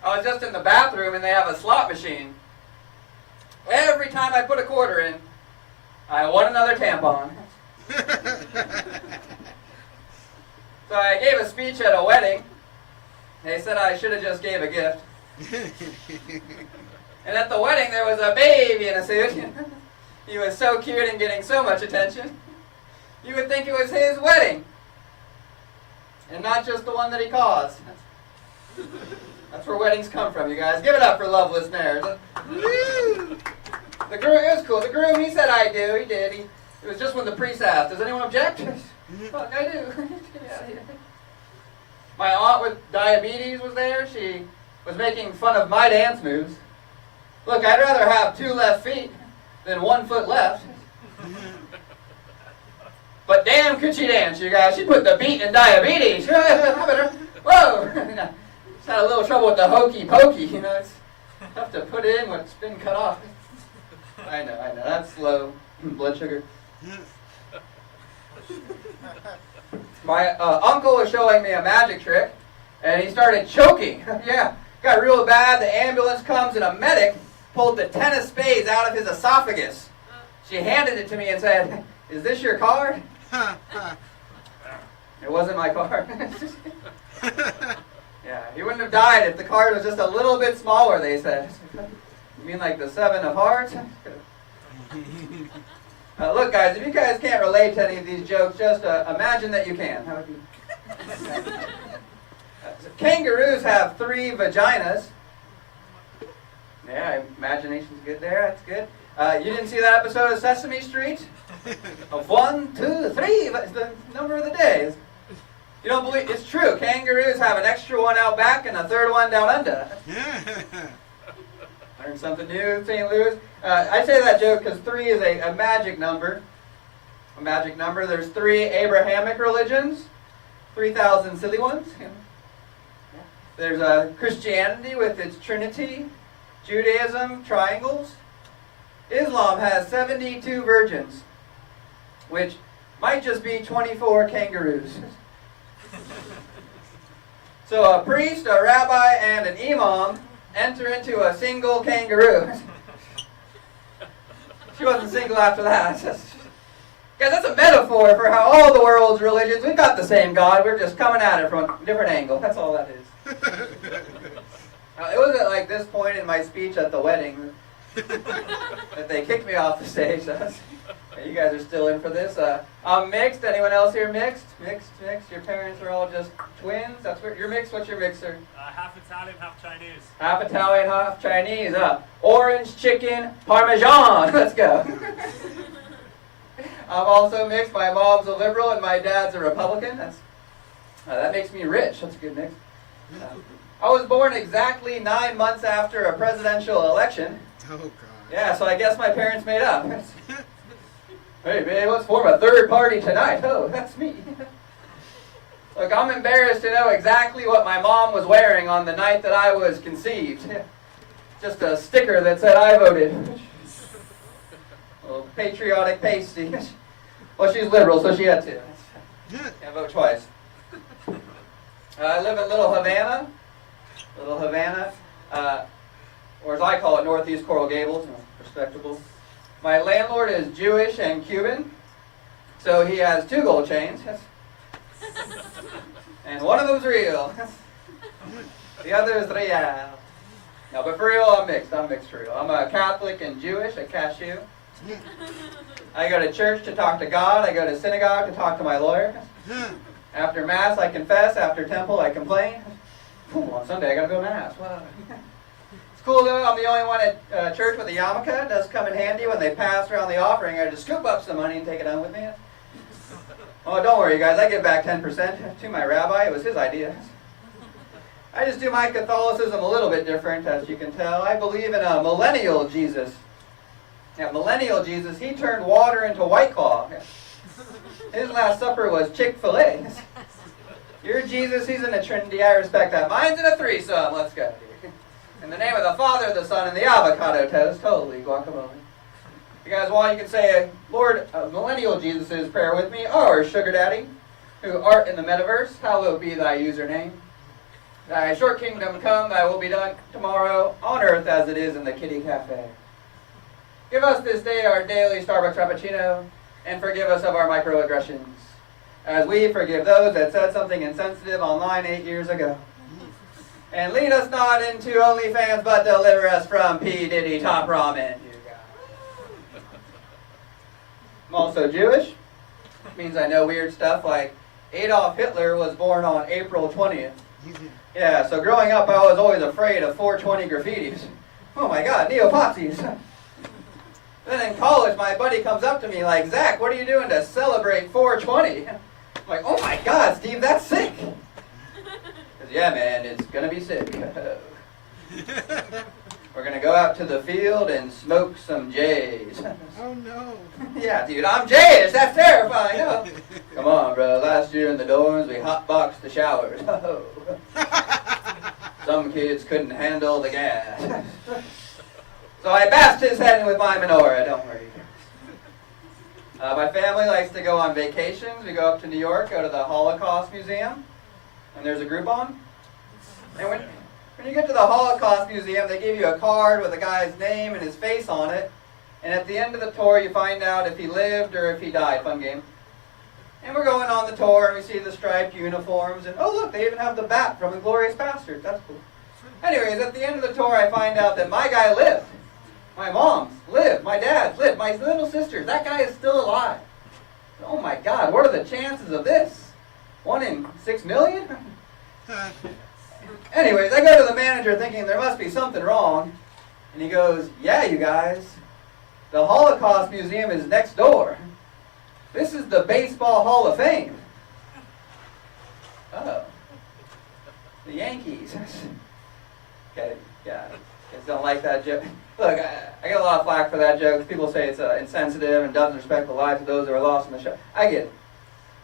I was just in the bathroom and they have a slot machine. Every time I put a quarter in, I won another tampon. So I gave a speech at a wedding. They said I should have just gave a gift. And at the wedding there was a baby in a suit. He was so cute and getting so much attention. You would think it was his wedding. And not just the one that he caused. That's where weddings come from, you guys. Give it up for loveless marriage. The groom, it was cool. The groom, he said I do. He did. It was just when the priest asked, does anyone object? Fuck, I do. Yeah. My aunt with diabetes was there. She was making fun of my dance moves. Look, I'd rather have 2 left feet than 1 foot left. But damn could she dance, you guys. She put the beat in diabetes. Whoa! Just had a little trouble with the hokey pokey, you know. It's tough to put in what's been cut off. I know. That's low blood sugar. My uncle was showing me a magic trick, and he started choking. Yeah, got real bad. The ambulance comes, and a medic pulled the 10 of spades out of his esophagus. She handed it to me and said, is this your card? It wasn't my card. Yeah, he wouldn't have died if the card was just a little bit smaller, they said. You mean like the 7 of hearts? Look, guys, if you guys can't relate to any of these jokes, just imagine that you can. How would you? Kangaroos have 3 vaginas. Yeah, imagination's good there. That's good. You didn't see that episode of Sesame Street? Of 1, 2, 3. It's the number of the days. You don't believe it's true. Kangaroos have an extra one out back and a 3rd one down under. Learned something new, St. Louis. I say that joke because 3 is a magic number. A magic number. There's 3 Abrahamic religions, 3,000 silly ones. There's Christianity with its Trinity, Judaism, triangles. Islam has 72 virgins, which might just be 24 kangaroos. So a priest, a rabbi, and an imam enter into a single kangaroo. She wasn't single after that. Guys, that's a metaphor for how all the world's religions, we've got the same God, we're just coming at it from a different angle. That's all that is. It was at like this point in my speech at the wedding that they kicked me off the stage. You guys are still in for this. I'm mixed. Anyone else here mixed? Mixed. Your parents are all just twins? That's what you're mixed. What's your mixer? Half Italian, half Chinese. Half Italian, half Chinese. Orange chicken parmesan. Let's go. I'm also mixed. My mom's a liberal and my dad's a Republican. That makes me rich. That's a good mix. I was born exactly 9 months after a presidential election. Oh, God. Yeah, so I guess my parents made up. Hey, babe, let's form a 3rd party tonight. Oh, that's me. Look, I'm embarrassed to know exactly what my mom was wearing on the night that I was conceived. Just a sticker that said I voted. A little patriotic pasty. Well, she's liberal, so she had to. Can't vote twice. I live in Little Havana, or as I call it, Northeast Coral Gables, respectable. My landlord is Jewish and Cuban, so he has 2 gold chains, and one of them's real. The other is real. No, but for real, I'm mixed for real. I'm a Catholic and Jewish, a cashew. I go to church to talk to God. I go to synagogue to talk to my lawyer. After Mass, I confess. After temple, I complain. On Sunday, I gotta go to Mass. Wow. It's cool though, I'm the only one at church with a yarmulke. It does come in handy when they pass around the offering. I just scoop up some money and take it home with me. Oh, don't worry guys, I give back 10% to my rabbi. It was his idea. I just do my Catholicism a little bit different, as you can tell. I believe in a millennial Jesus. Yeah, millennial Jesus, he turned water into White Claw. His last supper was Chick-fil-A. Your Jesus, he's in a Trinity. I respect that. Mine's in a threesome. Let's go. In the name of the Father, the Son, and the avocado toast. Holy guacamole. If you guys want, you can say, Lord, millennial Jesus' prayer with me. Our sugar daddy, who art in the metaverse, hallowed be thy username. Thy short kingdom come, thy will be done tomorrow on earth as it is in the kitty cafe. Give us this day our daily Starbucks Frappuccino, and forgive us of our microaggressions, as we forgive those that said something insensitive online 8 years ago. And lead us not into OnlyFans, but deliver us from P. Diddy Top Ramen. I'm also Jewish. Means I know weird stuff like Adolf Hitler was born on April 20th. Yeah, so growing up I was always afraid of 420 graffitis. Oh my God, neo-Nazis. Then in college, my buddy comes up to me like, Zach, what are you doing to celebrate 420? I'm like, oh my God, Steve, that's sick. He says, yeah, man, it's gonna be sick. We're gonna go out to the field and smoke some J's. Oh no. Yeah, dude, I'm Jayish. That's terrifying. No. Come on, bro. Last year in the dorms, we hotboxed the showers. Oh. Some kids couldn't handle the gas. So I bashed his head in with my menorah. Don't worry. My family likes to go on vacations. We go up to New York, go to the Holocaust Museum, and there's a Groupon. And when you get to the Holocaust Museum, they give you a card with a guy's name and his face on it. And at the end of the tour, you find out if he lived or if he died. Fun game. And we're going on the tour, and we see the striped uniforms. And oh, look, they even have the bat from the Glorious Bastards. That's cool. Anyways, at the end of the tour, I find out that my guy lived. My mom's lived. My dad's lived. My little sister, that guy is still alive. Oh my God, what are the chances of this? 1 in 6 million? Anyways, I go to the manager thinking there must be something wrong. And he goes, yeah, you guys, the Holocaust Museum is next door. This is the Baseball Hall of Fame. Oh. The Yankees. Okay, yeah. Guys don't like that joke. Look, I get a lot of flack for that joke. People say it's insensitive and doesn't respect the lives of those that were lost in the show. I get it.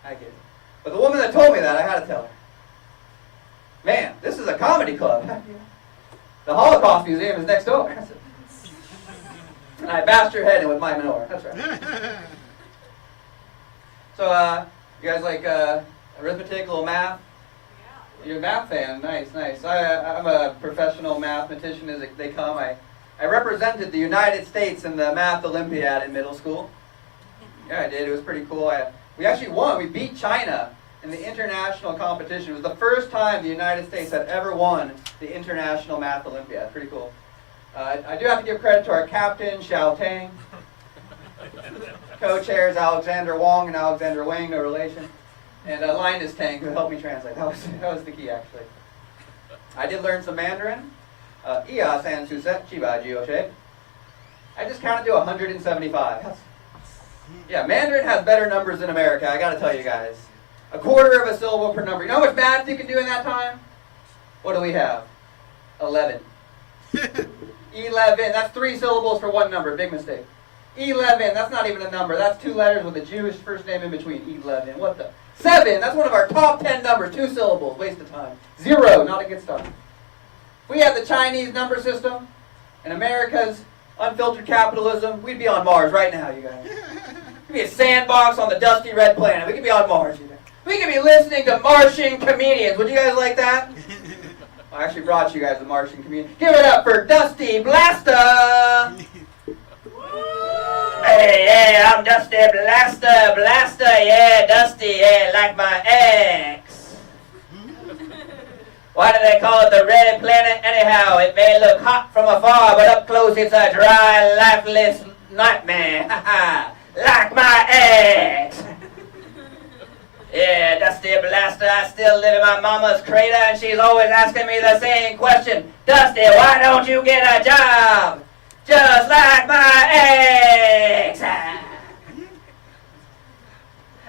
I get it. But the woman that told me that, I had to tell her. Man, this is a comedy club. The Holocaust Museum is next door. And I bashed her head in with my menorah. That's right. So, you guys like arithmetic, a little math? You're a math fan. Nice, nice. I'm a professional mathematician as they come. I represented the United States in the math Olympiad in middle school. Yeah, I did. It was pretty cool. We actually won. We beat China in the international competition. It was the first time the United States had ever won the International Math Olympiad. Pretty cool. I do have to give credit to our captain, Xiao Tang. Co-chairs Alexander Wong and Alexander Wang, no relation. And Linus Tang, who helped me translate. That was the key, actually. I did learn some Mandarin. Iya san su set chiba jioshe. I just counted to 175. Yeah, Mandarin has better numbers than America, I gotta tell you guys. A quarter of a syllable per number. You know how much math you can do in that time? What do we have? 11. 11, that's 3 syllables for one number, big mistake. 11, that's not even a number, that's 2 letters with a Jewish first name in between. 11, what the? 7, that's one of our top 10 numbers, 2 syllables, waste of time. 0, not a good start. If we had the Chinese number system and America's unfiltered capitalism, we'd be on Mars right now, you guys. We'd be a sandbox on the dusty red planet. We could be on Mars, you guys. We could be listening to Martian comedians. Would you guys like that? I actually brought you guys a Martian comedian. Give it up for Dusty Blaster! Hey, yeah, I'm Dusty Blaster, yeah, Dusty, yeah, like my ex. Why do they call it the red planet anyhow? It may look hot from afar, but up close it's a dry, lifeless nightmare. Like my ex. Yeah, Dusty Blaster, I still live in my mama's crater, and she's always asking me the same question. Dusty, why don't you get a job? Just like my ex.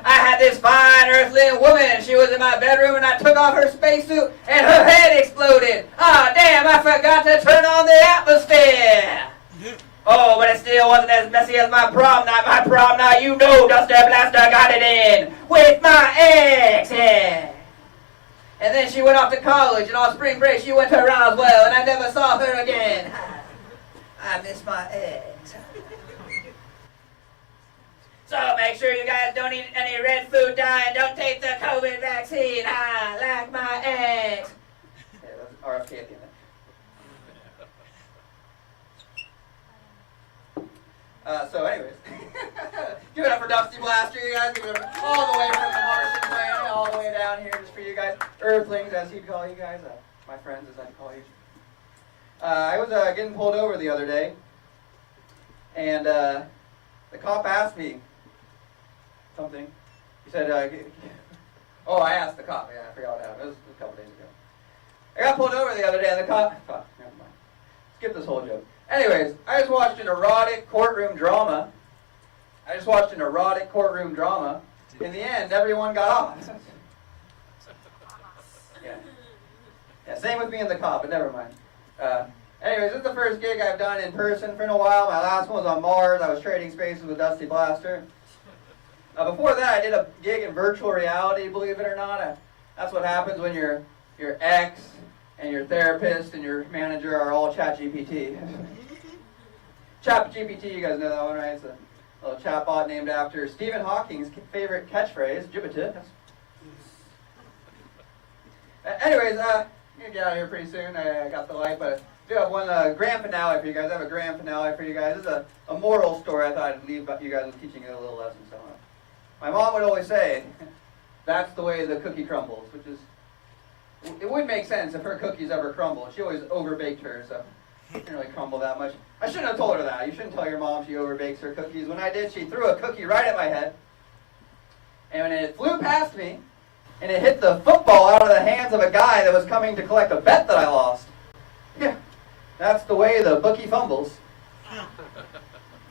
I had this fine earthling woman. She was in my bedroom, and I took off her spacesuit, and her head exploded. Ah, damn, I forgot to turn on the atmosphere. Oh, but it still wasn't as messy as my prom night. My prom night, you know, Duster Blaster got it in with my ex. Yeah. And then she went off to college, and on spring break she went to Roswell, and I never saw her again. I miss my ex. So make sure you guys don't eat any red food dye and don't take the COVID vaccine. I like my ex. Yeah, that's RFK at the end. So anyways, give it up for Dusty Blaster, you guys. Give it up all the way from the Martian planet, all the way down here, just for you guys. Earthlings, as he'd call you guys. My friends, as I'd call you. I was getting pulled over the other day, and the cop asked me something. He said, oh, I asked the cop. Yeah, I forgot what happened. It was a couple days ago. I got pulled over the other day, and the cop... Fuck, never mind. Skip this whole joke. Anyways, I just watched an erotic courtroom drama. In the end, everyone got off. Yeah, same with me and the cop, but never mind. Anyways, this is the first gig I've done in person for a while. My last one was on Mars. I was trading spaces with Dusty Blaster. Before that, I did a gig in virtual reality, believe it or not. That's what happens when your ex and your therapist and your manager are all ChatGPT. ChatGPT, you guys know that one, right? It's a little chatbot named after Stephen Hawking's favorite catchphrase, Jupiter. Anyways, I'm going to get out of here pretty soon. I got the light, but I do have one grand finale for you guys. I have a grand finale for you guys. This is a moral story I thought I'd leave you guys with, teaching you a little lesson. So, my mom would always say, that's the way the cookie crumbles, which is, it would make sense if her cookies ever crumbled. She always overbaked hers, so it didn't really crumble that much. I shouldn't have told her that. You shouldn't tell your mom she overbakes her cookies. When I did, she threw a cookie right at my head, and when it flew past me, and it hit the football out of the hands of a guy that was coming to collect a bet that I lost. Yeah, that's the way the bookie fumbles.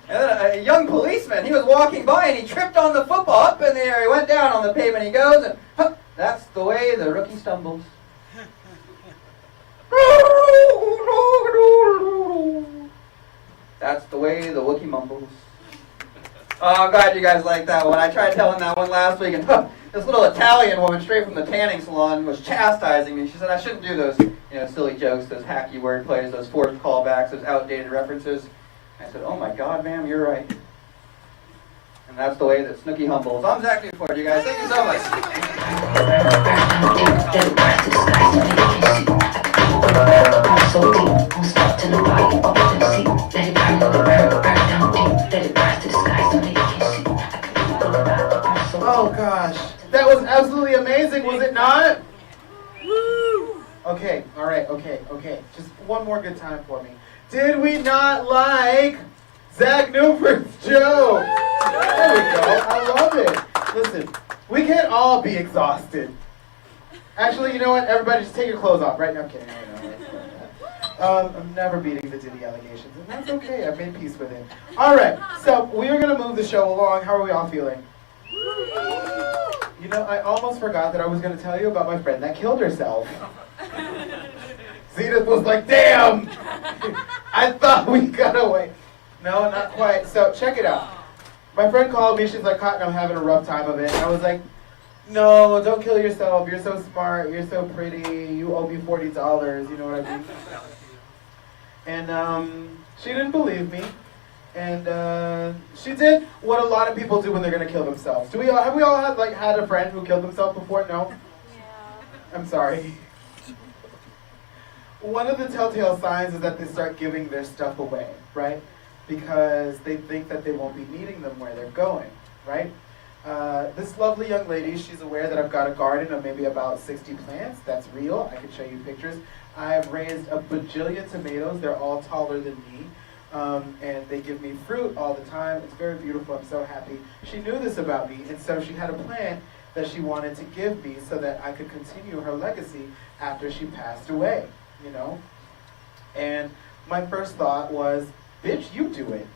And then a young policeman, he was walking by and he tripped on the football up in the air. He went down on the pavement. He goes and, huh, that's the way the rookie stumbles. That's the way the Wookiee mumbles. Oh, I'm glad you guys liked that one. I tried telling that one last week, and this little Italian woman straight from the tanning salon was chastising me. She said I shouldn't do those, silly jokes, those hacky word plays, those forced callbacks, those outdated references. I said, oh my God, ma'am, you're right. And that's the way that Snooki humbles. I'm Zach Newport, you guys. Thank you so much. Oh gosh, that was absolutely amazing, was it not? Woo! Okay, all right, okay. Just one more good time for me. Did we not like Zach Newport's joke? There we go. I love it. Listen, we can't all be exhausted. Actually, you know what? Everybody just take your clothes off. Right now, I'm kidding. I'm never beating the Diddy allegations, and that's okay. I've made peace with it. All right, so we are going to move the show along. How are we all feeling? You know, I almost forgot that I was going to tell you about my friend that killed herself. Zeta was like, damn! I thought we got away. No, not quite. So, check it out. My friend called me. She's like, Cotton, I'm having a rough time of it. And I was like, no, don't kill yourself. You're so smart. You're so pretty. You owe me $40. You know what I mean? And she didn't believe me. And she did what a lot of people do when they're going to kill themselves. Have we all had a friend who killed themselves before? No? Yeah. I'm sorry. One of the telltale signs is that they start giving their stuff away, right? Because they think that they won't be needing them where they're going, right? This lovely young lady, she's aware that I've got a garden of maybe about 60 plants. That's real. I can show you pictures. I've raised a bajillion tomatoes. They're all taller than me. And they give me fruit all the time. It's very beautiful. I'm so happy. She knew this about me, and so she had a plant that she wanted to give me so that I could continue her legacy after she passed away, you know? And my first thought was, bitch, you do it.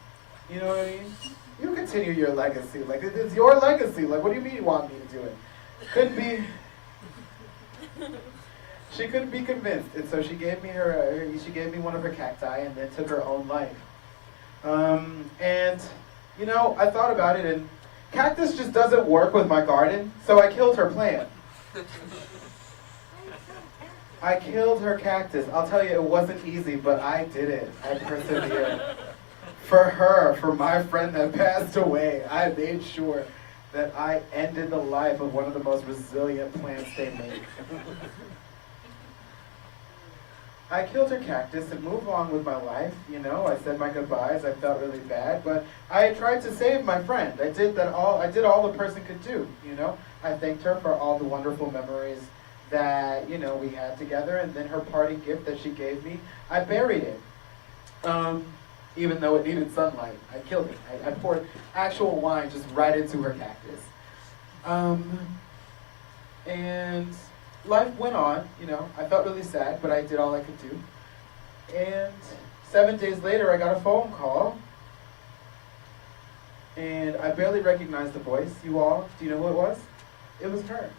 You know what I mean? You continue your legacy. Like, it's your legacy. Like, what do you mean you want me to do it? Couldn't be... She couldn't be convinced, and so she gave me one of her cacti and then took her own life. And, you know, I thought about it, and cactus just doesn't work with my garden, so I killed her plant. I killed her cactus. I'll tell you, it wasn't easy, but I did it. I persevered. For her, for my friend that passed away, I made sure that I ended the life of one of the most resilient plants they make. I killed her cactus and moved on with my life, you know. I said my goodbyes. I felt really bad, but I tried to save my friend. I did all the person could do, you know. I thanked her for all the wonderful memories that, you know, we had together, and then her party gift that she gave me, I buried it. Even though it needed sunlight, I killed it. I poured actual wine just right into her cactus. And life went on, you know. I felt really sad, but I did all I could do. And 7 days later, I got a phone call. And I barely recognized the voice. You all, do you know who it was? It was her.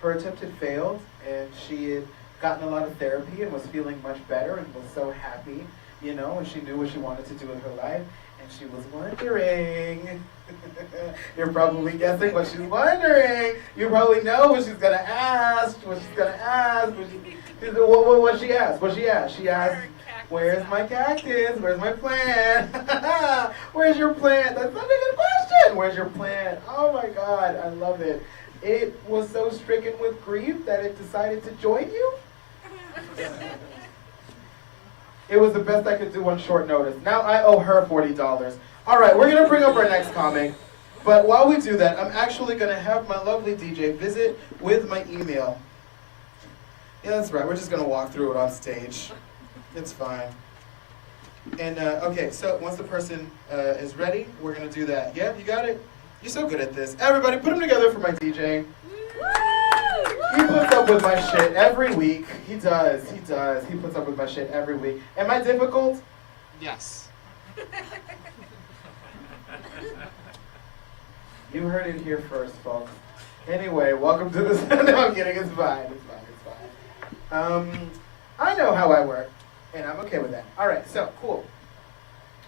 Her attempt had failed, and she had gotten a lot of therapy and was feeling much better and was so happy, you know, and she knew what she wanted to do with her life. And she was wondering, you're probably guessing what she's wondering. You probably know what she's going to ask, what she asked. She asked, where's my cactus? Where's my plant? Where's your plant? That's such a good question. Where's your plant? Oh my God, I love it. It was so stricken with grief that it decided to join you? It was the best I could do on short notice. Now I owe her $40. All right, we're going to bring up our next comic. But while we do that, I'm actually going to have my lovely DJ visit with my email. Yeah, that's right. We're just going to walk through it on stage. It's fine. And, okay, so once the person is ready, we're going to do that. Yeah, you got it? You're so good at this. Everybody, put them together for my DJ. He puts up with my shit every week. He does. He puts up with my shit every week. Am I difficult? Yes. You heard it here first, folks. Anyway, welcome to this. No, I'm kidding. It's fine. It's fine. I know how I work, and I'm okay with that. All right, so cool.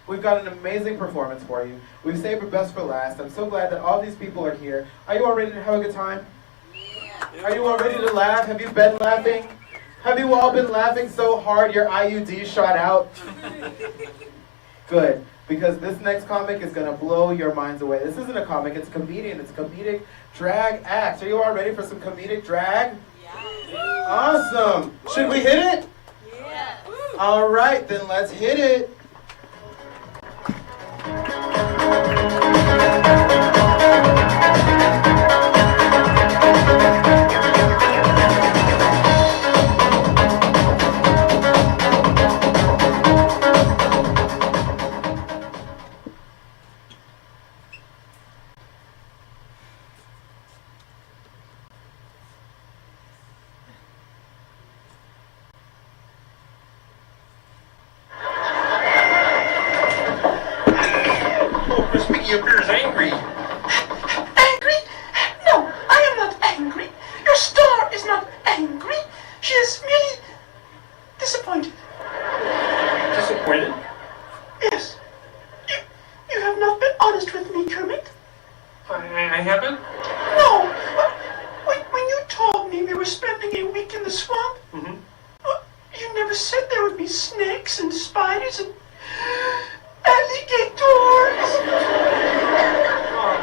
We've got an amazing performance for you. We've saved the best for last. I'm so glad that all these people are here. Are you all ready to have a good time? Are you all ready to laugh? Have you been laughing? Have you all been laughing so hard your IUD shot out? Good, because this next comic is going to blow your minds away. This isn't a comic, it's a comedian. It's a comedic drag act. Are you all ready for some comedic drag? Yeah. Awesome. Should we hit it? Yeah. All right, then let's hit it. He appears angry. Angry? No, I am not angry. Your star is not angry. She is merely disappointed. Disappointed? Yes. You have not been honest with me, Kermit. I haven't? No. When you told me we were spending a week in the swamp, you never said there would be snakes and spiders and alligators.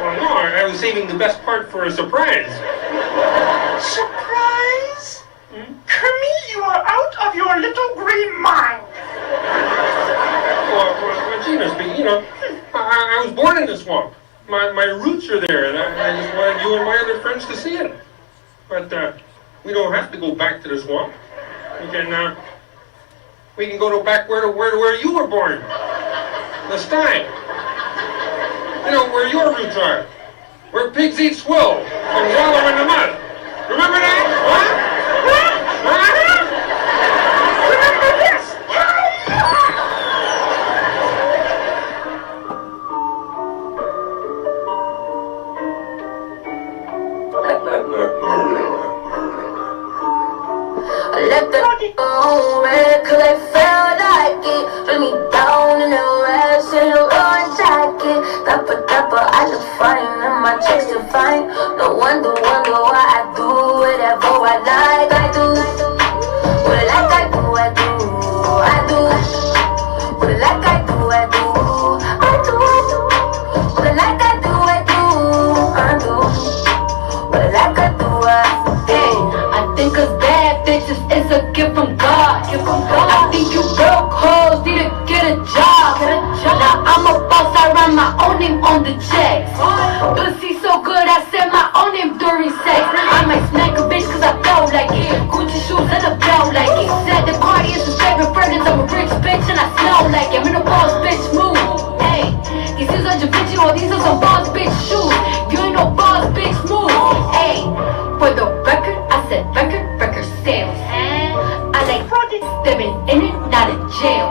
Well, no, I was saving the best part for a surprise. Surprise? Kermit, you are out of your little green mind. Well, Gina, but, you know, I was born in the swamp. My roots are there, and I just wanted you and my other friends to see it. But we don't have to go back to the swamp. We can go to back where you were born. The sty. You know, where your roots are. Where pigs eat swill and wallow in the mud. Remember that? Huh? Remember this? I let the go red, cause I felt like it. Put me down and out. my chicks to find. No wonder why I do whatever I like. I do what I like. I do. I do what I like. I do. I do. I do what I like. I do. I do. I do what I like. I do. Hey, I think 'cause bad bitches is a gift from God. I think you broke hoes need to get a job. Now I'm a boss, I write my own name on the checks. Pussy so good, I said my own name during sex. I might smack a bitch 'cause I felt like it. Gucci shoes and a belt like it. Said the party is his favorite fragrance. I'm a rich bitch and I smell like it. I'm in a boss bitch mood. Hey, these shoes are Givenchy, all these are some boss bitch shoes. You ain't no boss bitch move. Hey, for the record, I said record sales. I like living in it, not in jail.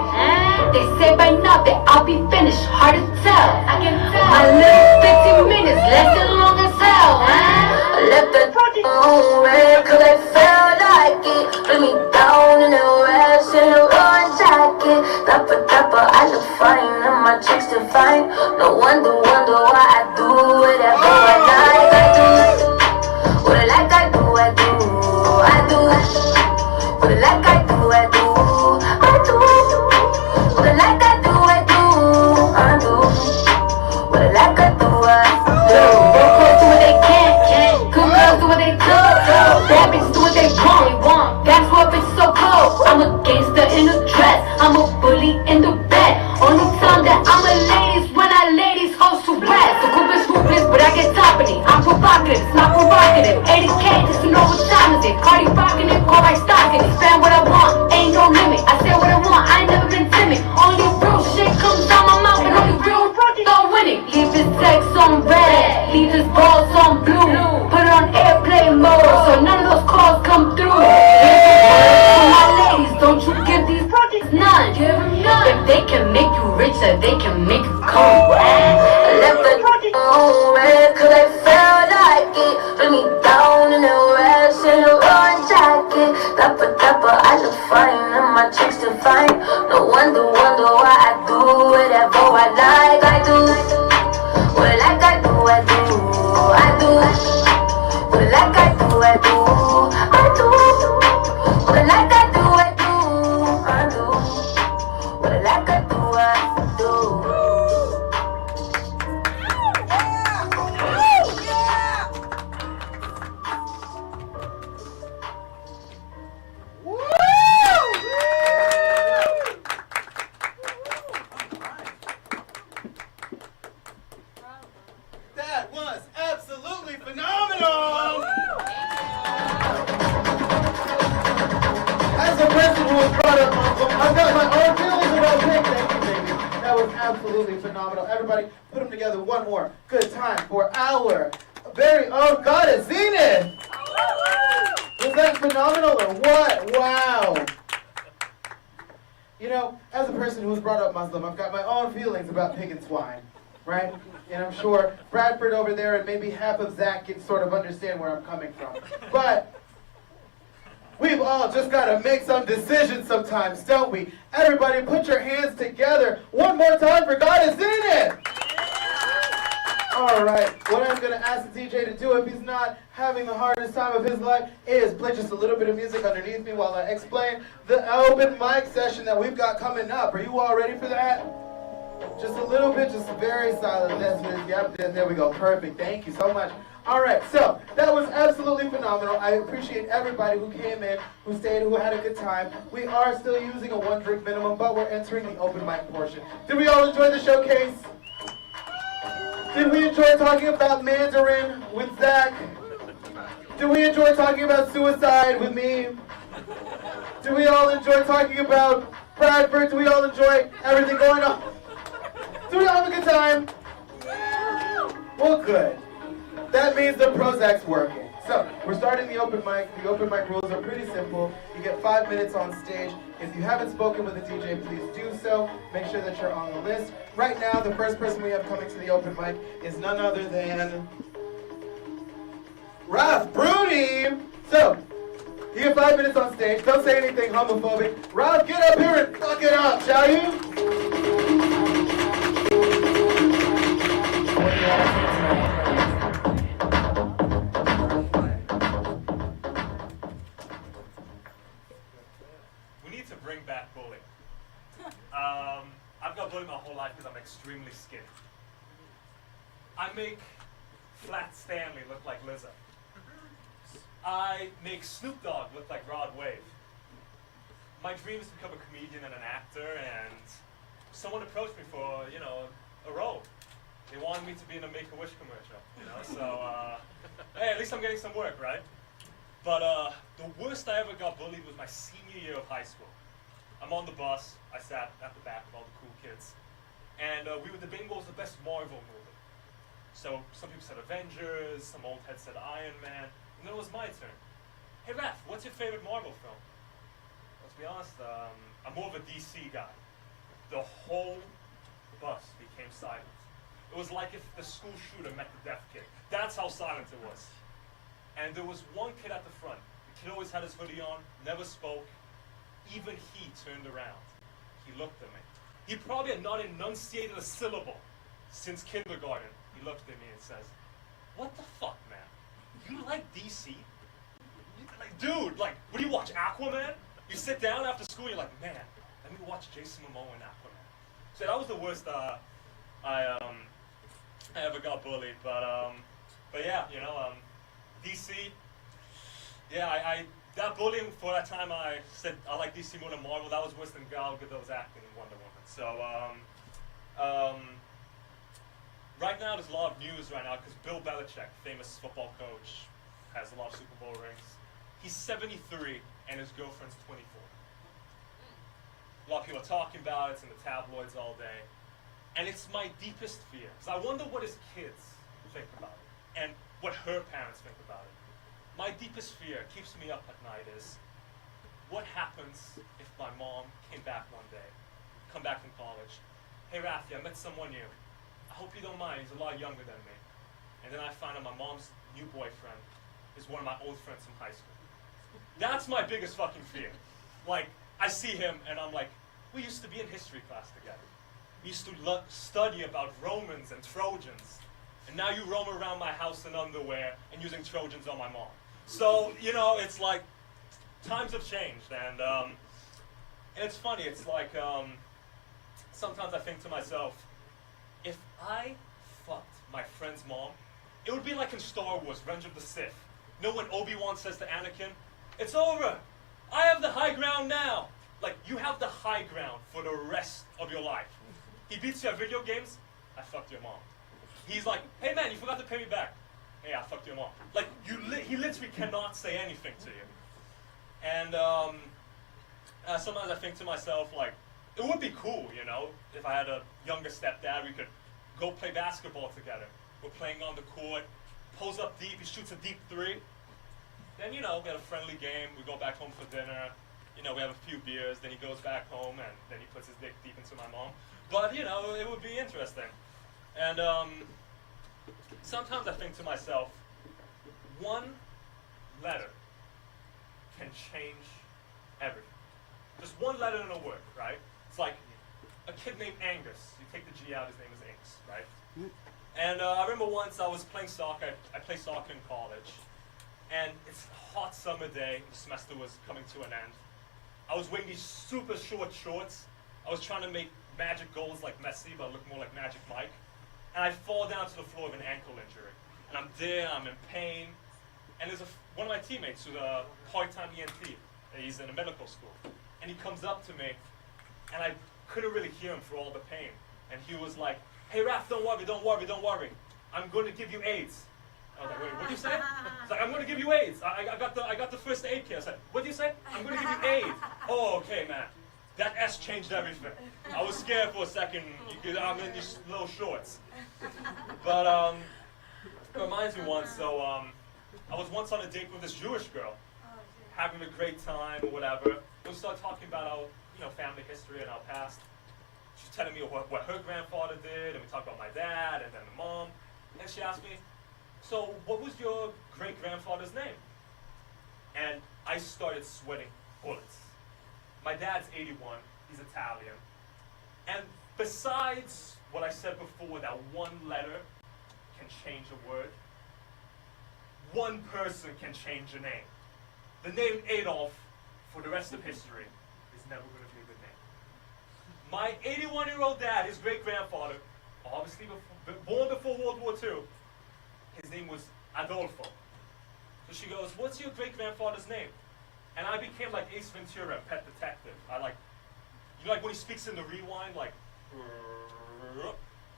They say by now that I'll be finished, hard to tell. I can tell. My little 15 minutes lasted long as hell. I left the on red 'cause I felt like it. Put me down in a rash in a orange jacket. Dapper, I look fine and my chicks to fine. No wonder why I do whatever I like. I do what I like. I do. I do. I do what I like. I do. I do. I do what I like. I do. I do. I do what I like. I do. I do. Broke girls do what they can. Good girls do what they do. Bad bitches do what they want. That's what bitches so cold. I'm a gangster in a dress. I'm a bully in the bed. Only time that I'm a ladies when I ladies host to rest. The group is ruthless, but I get top of it. I'm provocative, it's not provocative. 80K just to know what time is it. Cardi rockin' it, call right stocking it. Spend what I want, ain't no limit. I say what I want, I ain't never been timid. Only real shit comes out my mouth, and only real don't win it. Leave his text on red, leave his balls on blue. Put it on airplane mode, so none of those calls come through. For my ladies, don't you give these projects none. If they can make you richer, they can make you cold. I left the on red 'cause I felt like it. Put me down in a rash in a orange jacket. Dapper, I look fine and my chicks to fine. No wonder why I do whatever I like. I do what I like. I do. I do. I do what I like. I do. I do. I do what I like. I do. I do. I do what I like. I do. I do. That was absolutely phenomenal! As a person who was brought up, I've got my own feelings about pink. Thank you, baby. That was absolutely phenomenal. Everybody, put them together one more good time for our very own goddess, Zenith! Was that phenomenal or what? Wow! You know, as a person who was brought up Muslim, I've got my own feelings about pig and swine, right? And I'm sure Bradford over there and maybe half of Zach can sort of understand where I'm coming from. But we've all just got to make some decisions sometimes, don't we? Everybody put your hands together one more time for Goddess Zenith! All right, what I'm going to ask the DJ to do if he's not having the hardest time of his life is play just a little bit of music underneath me while I explain the open mic session that we've got coming up. Are you all ready for that? Just a little bit, just very silent. Yep, there we go. Perfect. Thank you so much. All right, so that was absolutely phenomenal. I appreciate everybody who came in, who stayed, who had a good time. We are still using a 1-drink minimum, but we're entering the open mic portion. Did we all enjoy the showcase? Did we enjoy talking about Mandarin with Zach? Did we enjoy talking about suicide with me? Did we all enjoy talking about Bradford? Did we all enjoy everything going on? Did we all have a good time? Well, good. That means the Prozac's working. So, we're starting the open mic. The open mic rules are pretty simple. You get 5 minutes on stage. If you haven't spoken with the DJ, please do so. Make sure that you're on the list. Right now, the first person we have coming to the open mic is none other than Ralph Bruni. So, you get 5 minutes on stage. Don't say anything homophobic. Ralph, get up here and fuck it up, shall you? life because I'm extremely skinny. I make Flat Stanley look like Lizzo. I make Snoop Dogg look like Rod Wave. My dream is to become a comedian and an actor, and someone approached me for, a role. They wanted me to be in a Make-A-Wish commercial, so, hey, at least I'm getting some work, right? But the worst I ever got bullied was my senior year of high school. I'm on the bus, I sat at the back of all the cool kids, and we were debating what was the best Marvel movie. So some people said Avengers, some old head said Iron Man, and then it was my turn. Hey Raph, what's your favorite Marvel film? Let's be honest, I'm more of a DC guy. The whole bus became silent. It was like if the school shooter met the deaf kid. That's how silent it was. And there was one kid at the front. The kid always had his hoodie on, never spoke. Even he turned around. He looked at me. He probably had not enunciated a syllable since kindergarten. He looked at me and says, "What the fuck, man? You like DC? Dude, what do you watch, Aquaman? You sit down after school, you're like, man, let me watch Jason Momoa and Aquaman." So that was the worst I ever got bullied. But yeah, DC. Yeah, I that bullying for that time I said I like DC more than Marvel. That was worse than Gal Gadot's acting in Wonder Woman. So right now there's a lot of news right now because Bill Belichick, famous football coach, has a lot of Super Bowl rings. He's 73 and his girlfriend's 24. A lot of people are talking about it. It's in the tabloids all day. And it's my deepest fear. So I wonder what his kids think about it and what her parents think about it. My deepest fear keeps me up at night is what happens if my mom came back one day, come back from college. Hey Rafi, I met someone new. I hope you don't mind, he's a lot younger than me. And then I find out my mom's new boyfriend is one of my old friends from high school. That's my biggest fucking fear. Like, I see him and I'm like, we used to be in history class together. We used to study about Romans and Trojans. And now you roam around my house in underwear and using Trojans on my mom. So, it's like, times have changed. And it's funny, it's like, sometimes I think to myself, if I fucked my friend's mom, it would be like in Star Wars, Revenge of the Sith. When Obi-Wan says to Anakin, "It's over. I have the high ground now." Like, you have the high ground for the rest of your life. He beats you at video games, I fucked your mom. He's like, "Hey man, you forgot to pay me back." "Hey, I fucked your mom." Like, he literally cannot say anything to you. And sometimes I think to myself, like, it would be cool, if I had a younger stepdad, we could go play basketball together. We're playing on the court, pose up deep, he shoots a deep three. Then, we have a friendly game, we go back home for dinner, we have a few beers, then he goes back home and then he puts his dick deep into my mom. But, it would be interesting. And sometimes I think to myself, one letter can change everything. Just one letter in a word, right? It's like a kid named Angus. You take the G out, his name is Angus, right? And I remember once I was playing soccer. I played soccer in college. And it's a hot summer day. The semester was coming to an end. I was wearing these super short shorts. I was trying to make magic goals like Messi, but look more like Magic Mike. And I fall down to the floor with an ankle injury. And I'm there, I'm in pain. And there's one of my teammates who's a part-time ENT. He's in a medical school. And he comes up to me, and I couldn't really hear him for all the pain. And he was like, "Hey Raph, don't worry, don't worry, don't worry. I'm going to give you AIDS." I was like, "Wait, what did you say?" He's like, "I'm going to give you AIDS. I got the first aid kit." I said, "What did you say?" "I'm going to give you AIDS." "Oh, okay, man." That S changed everything. I was scared for a second. I'm in these little shorts. But it reminds me once. So I was once on a date with this Jewish girl, having a great time or whatever. We started talking about our family history and our past. She's telling me what her grandfather did, and we talked about my dad and then the mom. And she asked me, "So what was your great-grandfather's name?" And I started sweating bullets. My dad's 81, he's Italian. And besides what I said before, that one letter can change a word, one person can change a name. The name Adolf, for the rest of history, is never going to be a good name. My 81-year-old dad, his great-grandfather, obviously born before World War II, his name was Adolfo. So she goes, what's your great-grandfather's name? And I became like Ace Ventura, Pet Detective. I like, you know, like when he speaks in the rewind, like,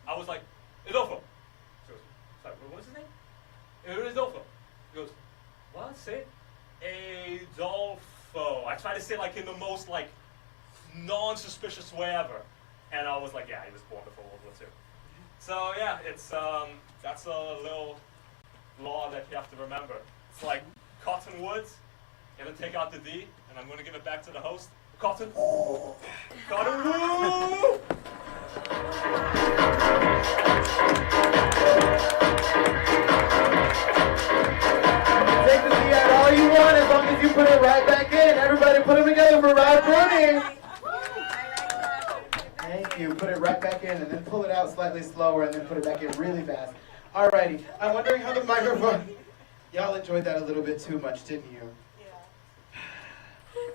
I was like, Adolfo. She goes, sorry, what is his name? Adolfo. He goes, what? Say it. Adolfo. I tried to say like in the most like non-suspicious way ever. And I was like, yeah, he was born before World War II. So yeah, it's that's a little law that you have to remember. It's like cotton woods. You're gonna take out the D, and I'm gonna give it back to the host. Cotton. Cotton wood. Take the D out all you want as long as you put it right back in. Everybody put them together for Rod Bruni. Thank you. Put it right back in and then pull it out slightly slower and then put it back in really fast. Alrighty. I'm wondering how the microphone... Y'all enjoyed that a little bit too much, didn't you?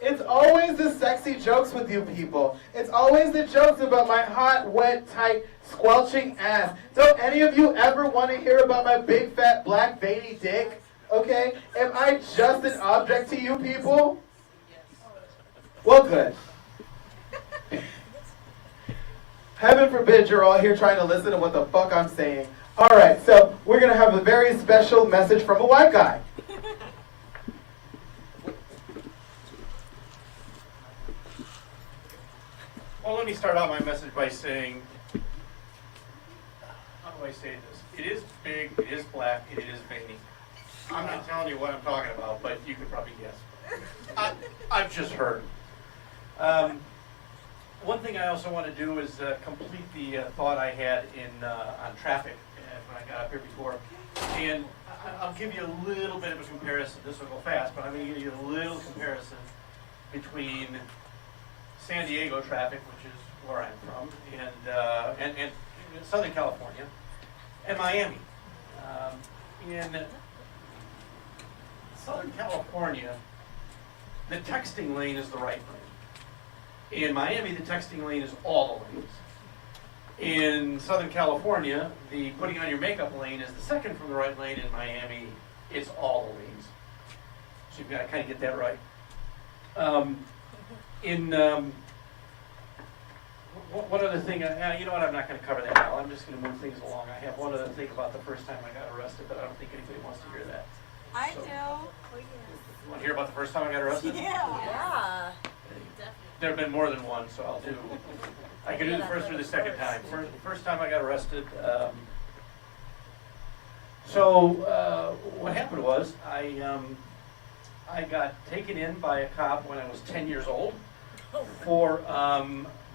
It's always the sexy jokes with you people. It's always the jokes about my hot, wet, tight, squelching ass. Don't any of you ever want to hear about my big, fat, black, veiny dick? Okay? Am I just an object to you people? Well, good. Heaven forbid you're all here trying to listen to what the fuck I'm saying. Alright, so we're going to have a very special message from a white guy. Well, let me start out my message by saying, how do I say this? It is big, it is black, it is veiny. I'm not telling you what I'm talking about, but you could probably guess. I've just heard. One thing I also want to do is complete the thought I had on traffic when I got up here before. And I'll give you a little bit of a comparison. This will go fast, but I'm going to give you a little comparison between San Diego traffic, which is where I'm from, and Southern California, and Miami. In Southern California, the texting lane is the right lane. In Miami, the texting lane is all the lanes. In Southern California, the putting on your makeup lane is the second from the right lane. In Miami, it's all the lanes. So you've got to kind of get that right. One other thing, you know what, I'm not going to cover that now. I'm just going to move things along. I have one other thing about the first time I got arrested, but I don't think anybody wants to hear that. I So- know. You want to hear about the first time I got arrested? Yeah. There have been more than one, so I can do the first or the second time. First time I got arrested, what happened was I got taken in by a cop when I was 10 years old for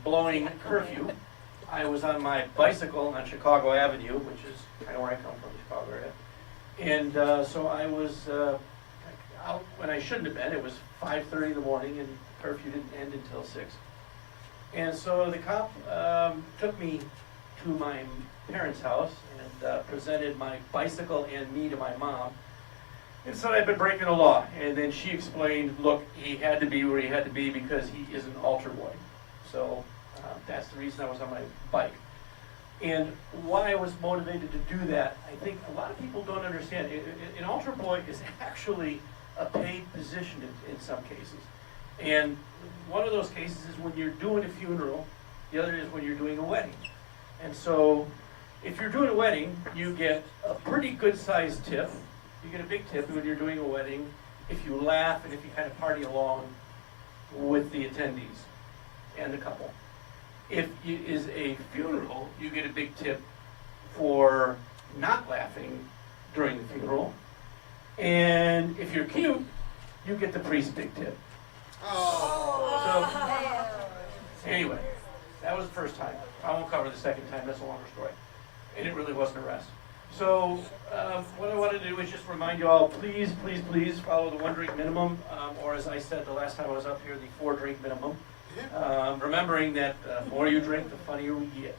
blowing curfew. I was on my bicycle on Chicago Avenue, which is kind of where I come from, the Chicago area. And so I was out when I shouldn't have been. It was 5:30 in the morning and curfew didn't end until 6. And so the cop took me to my parents' house and presented my bicycle and me to my mom. And said I'd been breaking the law. And then she explained, look, he had to be where he had to be because he is an altar boy. So that's the reason I was on my bike. And why I was motivated to do that, I think a lot of people don't understand. An altar boy is actually a paid position in some cases. And one of those cases is when you're doing a funeral, the other is when you're doing a wedding. And so if you're doing a wedding, you get a pretty good sized tip. You get a big tip when you're doing a wedding if you laugh and if you kind of party along with the attendees and the couple. If it is a funeral, you get a big tip for not laughing during the funeral. And if you're cute, you get the priest's big tip. So, anyway, that was the first time. I won't cover the second time, that's a longer story. And it really was an arrest. So, what I wanted to do is just remind you all, please, please, please follow the 1 drink minimum, or as I said the last time I was up here, the 4 drink minimum. Remembering that the more you drink, the funnier we get.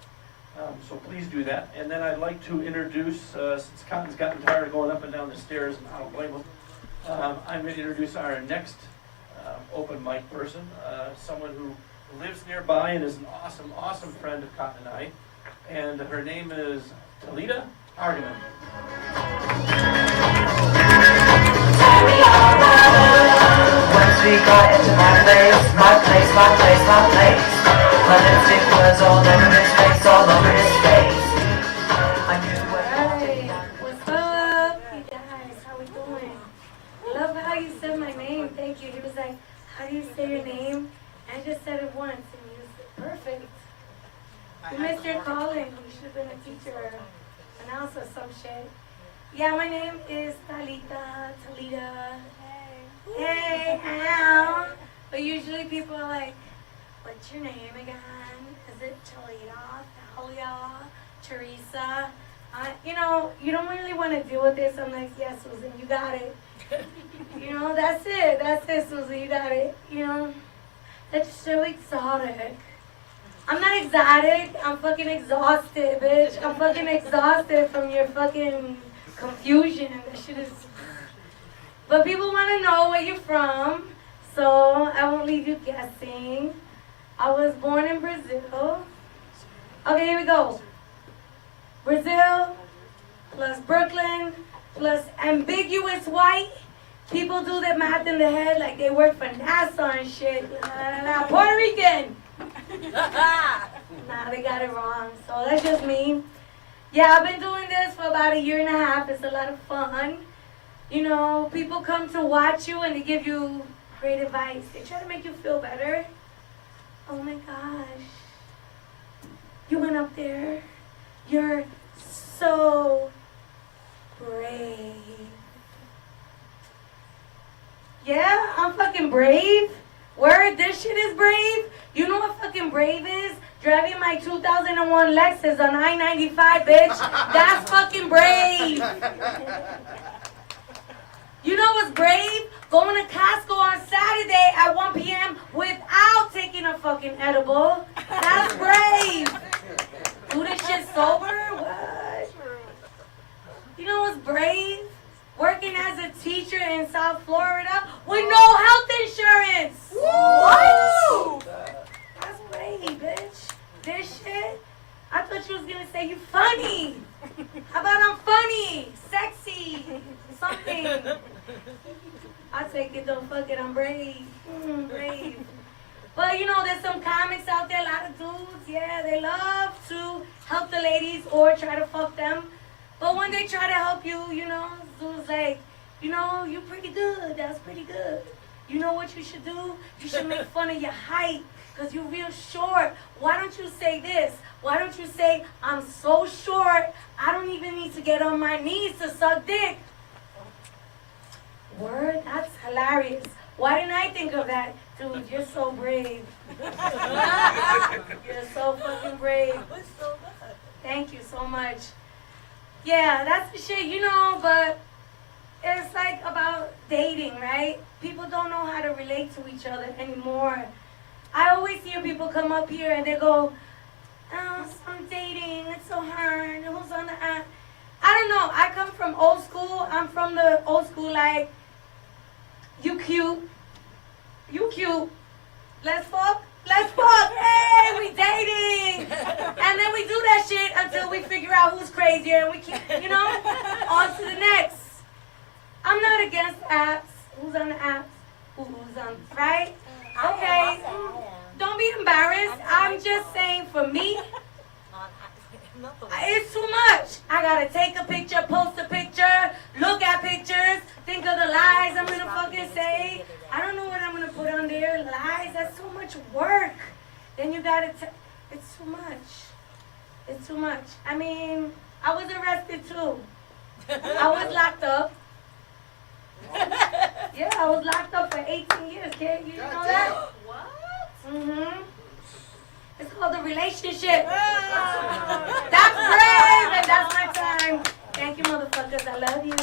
So please do that. And then I'd like to introduce, since Cotton's gotten tired of going up and down the stairs, and I don't blame him, I'm going to introduce our next open mic person, someone who lives nearby and is an awesome, awesome friend of Cotton and I. And her name is Talita Argument. Once we got into my place, my place, my place, my place. My lipstick was all over his face, all over his face. I knew what Hey, what's up, you guys? How we doing? Love how you said my name. Thank you. He was like, "How do you say your name?" I just said it once, and he was perfect. You missed your calling. You should have been a teacher, or announcer, some shit. Yeah, my name is Talita. Hey, how? But usually people are like, "What's your name again? Is it Talita, Thalia, Teresa?" You know, you don't really want to deal with this. I'm like, "Yeah, Susan, you got it." You know, that's it, Susan, you got it. You know, that's so exotic. I'm not exotic. I'm fucking exhausted, bitch. I'm fucking exhausted from your fucking confusion. That shit is. But people want to know where you're from, so I won't leave you guessing. I was born in Brazil. Okay, here we go. Brazil plus Brooklyn plus ambiguous white. People do their math in the head like they work for NASA and shit. Puerto Rican. Nah, they got it wrong. So that's just me. Yeah, I've been doing this for about 1.5 years. It's a lot of fun. You know, people come to watch you and they give you great advice. They try to make you feel better. Oh my gosh. You went up there. You're so brave. Yeah, I'm fucking brave. Word, this shit is brave. You know what fucking brave is? Driving my 2001 Lexus on I-95, bitch. That's fucking brave. You know what's brave? Going to Costco on Saturday at 1 p.m. without taking a fucking edible. That's brave. Do this shit sober? What? You know what's brave? Working as a teacher in South Florida with no health insurance. What? That's brave, bitch. This shit? I thought you was gonna say you funny. How about I'm funny, sexy, something? I take it though, fuck it, I'm brave. Brave. But you know, there's some comics out there, a lot of dudes, yeah, they love to help the ladies or try to fuck them. But when they try to help you, you know, dudes like, you know, you pretty good, that's pretty good. You know what you should do? You should make fun of your height, because you're real short. Why don't you say this? Why don't you say, I'm so short, I don't even need to get on my knees to suck dick? Word? That's hilarious. Why didn't I think of that? Dude, you're so brave. You're so fucking brave. Thank you so much. Yeah, that's the shit, you know, but it's like about dating, right? People don't know how to relate to each other anymore. I always hear people come up here and they go, "Oh, I'm dating, it's so hard, who's on the app?" I don't know, I come from old school. I'm from the old school, like, you cute, let's fuck, hey, we dating. And then we do that shit until we figure out who's crazier and we keep, you know, on to the next. I'm not against apps. Who's on the apps? Who's on, right? Okay, don't be embarrassed. I'm just saying for me, it's too much. I gotta take a picture, post a picture, look at pictures, think of the lies I'm gonna fucking say. I don't know what I'm gonna put on there. Lies, that's so much work. Then you gotta, it's too much. It's too much. I mean, I was arrested too. I was locked up. Yeah, I was locked up for 18 years, kid. You know that? What? Mm-hmm. It's called a relationship. That's brave, and that's my time. Thank you, motherfuckers. I love you.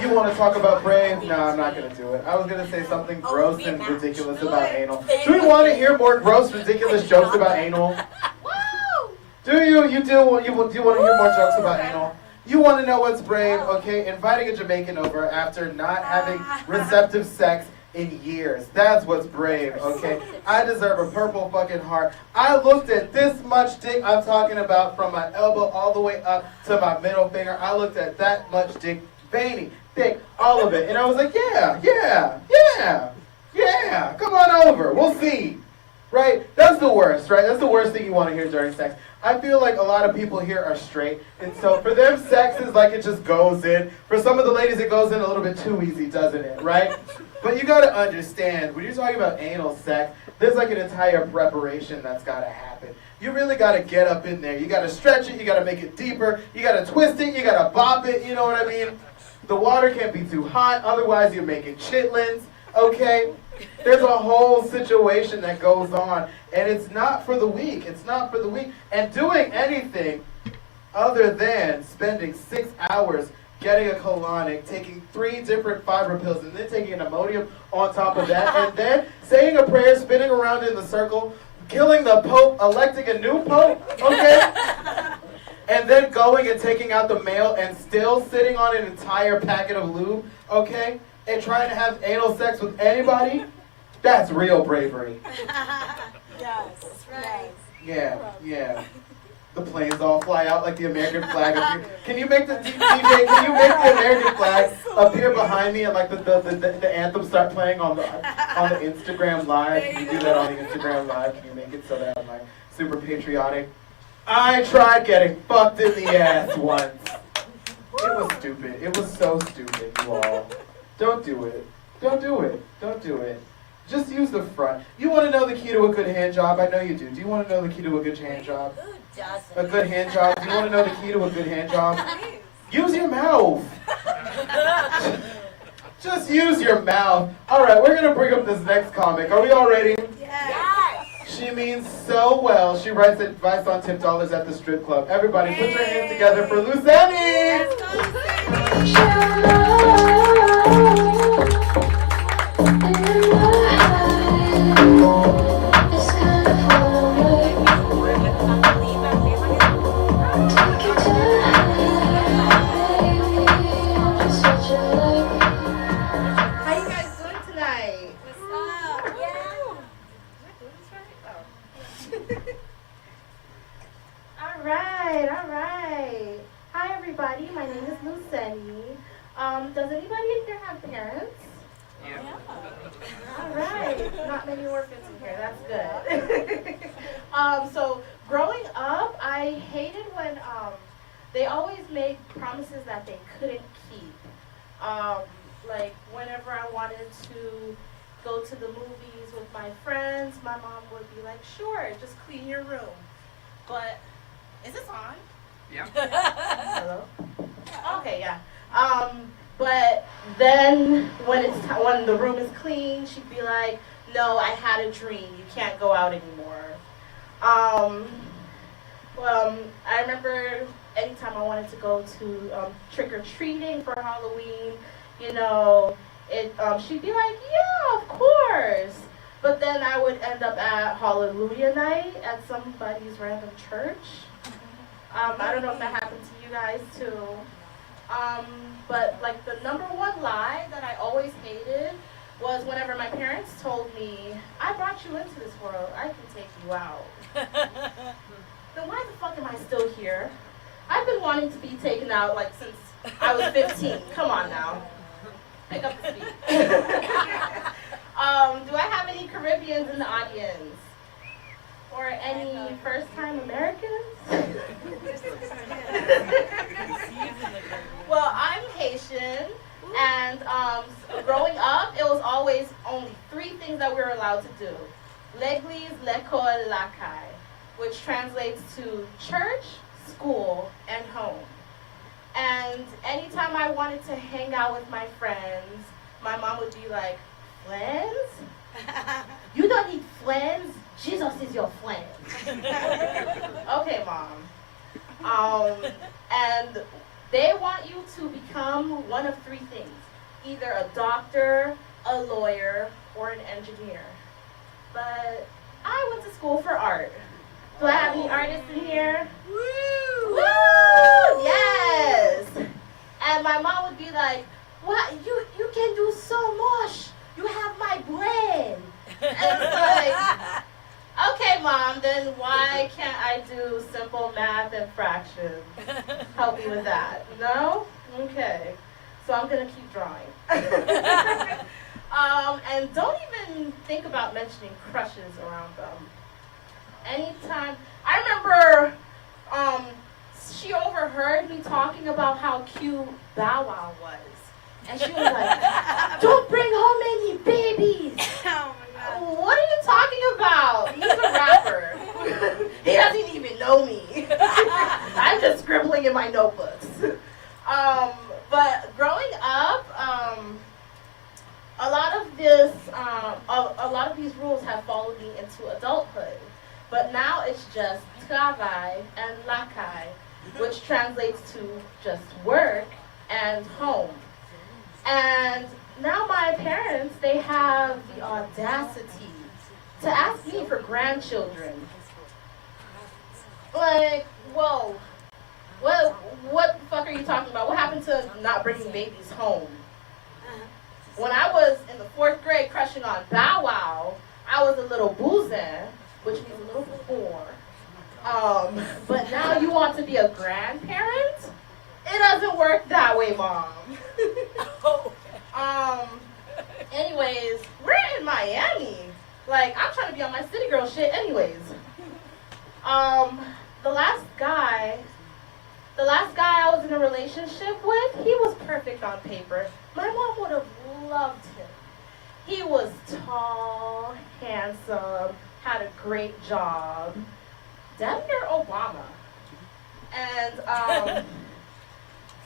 You want to talk about brave? No, I'm not going to do it. I was going to say something gross and ridiculous about anal. Do we want to hear more gross, ridiculous jokes about anal? Do you? You do want to hear more jokes about anal? You want to know what's brave? Okay, inviting a Jamaican over after not having receptive sex in years. That's what's brave, okay? I deserve a purple fucking heart. I looked at this much dick I'm talking about from my elbow all the way up to my middle finger. I looked at that much dick, veiny, thick, all of it. And I was like, yeah, come on over. We'll see. Right? That's the worst, right? That's the worst thing you want to hear during sex. I feel like a lot of people here are straight, and so for them, sex is like it just goes in. For some of the ladies, it goes in a little bit too easy, doesn't it? Right? But you gotta understand, when you're talking about anal sex, there's like an entire preparation that's gotta happen. You really gotta get up in there. You gotta stretch it, you gotta make it deeper, you gotta twist it, you gotta bop it, you know what I mean? The water can't be too hot, otherwise you're making chitlins, okay? There's a whole situation that goes on, and it's not for the weak. It's not for the weak. And doing anything other than spending 6 hours getting a colonic, taking 3 different fiber pills, and then taking an Imodium on top of that, and then saying a prayer, spinning around in the circle, killing the Pope, electing a new Pope, okay? And then going and taking out the mail and still sitting on an entire packet of lube, okay? And trying to have anal sex with anybody, that's real bravery. Yes, right. Yeah. The planes all fly out like the American flag appear. Can you make the DJ? Can you make the American flag appear behind me and like the anthem start playing on the Instagram live? Can you do that on the Instagram live? Can you make it so that I'm like super patriotic? I tried getting fucked in the ass once. It was stupid. It was so stupid, you all. Don't do it. Don't do it. Don't do it. Just use the front. You want to know the key to a good hand job? I know you do. Do you want to know the key to a good hand job? Who doesn't? A good hand job? Do you want to know the key to a good hand job? Use your mouth. Just use your mouth. All right, we're going to bring up this next comic. Are we all ready? Yes. She means so well. She writes advice on tip dollars at the strip club. Everybody, put your hands together for Luceni. How you guys doing tonight? All right. Hi everybody, my name is Luceni. Does anybody in here have parents? All right, not many orphans in here, that's good. So growing up, I hated when they always made promises that they couldn't keep. Like whenever I wanted to go to the movies with my friends, my mom would be like, sure, just clean your room. But, is this on? Yeah. Hello? Okay, yeah. But then when when the room is clean, she'd be like, no, I had a dream. You can't go out anymore. I remember anytime I wanted to go to trick-or-treating for Halloween, you know, she'd be like, yeah, of course. But then I would end up at Hallelujah night at somebody's random church. I don't know if that happened to you guys too. But like the number one lie that I always hated was whenever my parents told me, I brought you into this world, I can take you out. Then why the fuck am I still here? I've been wanting to be taken out like since I was 15. Come on now. Pick up the speed. Do I have any Caribbeans in the audience? Or any first-time Americans? Well, I'm Haitian, and growing up, it was always only 3 things that we were allowed to do. L'église, l'école, la caille, which translates to church, school, and home. And anytime I wanted to hang out with my friends, my mom would be like, friends? You don't need friends. Jesus is your friend. Okay, Mom. And they want you to become one of 3 things. Either a doctor, a lawyer, or an engineer. But I went to school for art. Do I have any artists in here? Woo! Woo! Yes! And my mom would be like, what? You can do so much. You have my brain. And it's like, okay, Mom, then why can't I do simple math and fractions? Help me with that. No? Okay. So I'm going to keep drawing. And don't even think about mentioning crushes around them. Anytime. I remember she overheard me talking about how cute Bow Wow was. And she was like, don't bring home any babies. Oh my God. What are you talking about? He's a rapper. He doesn't even know me. I'm just scribbling in my notebooks. But growing up, a lot of these rules have followed me into adulthood. But now it's just travail and lakai, which translates to just work and home. And now my parents, they have the audacity to ask me for grandchildren. Like, whoa, what the fuck are you talking about? What happened to not bringing babies home? When I was in the 4th grade crushing on Bow Wow, I was a little boozin', which means a little whore. But now you want to be a grandparent? It doesn't work that way, Mom. Anyways, we're in Miami. Like, I'm trying to be on my city girl shit anyways. The last guy I was in a relationship with, he was perfect on paper. My mom would have loved him. He was tall, handsome, had a great job. Damn near Obama. And,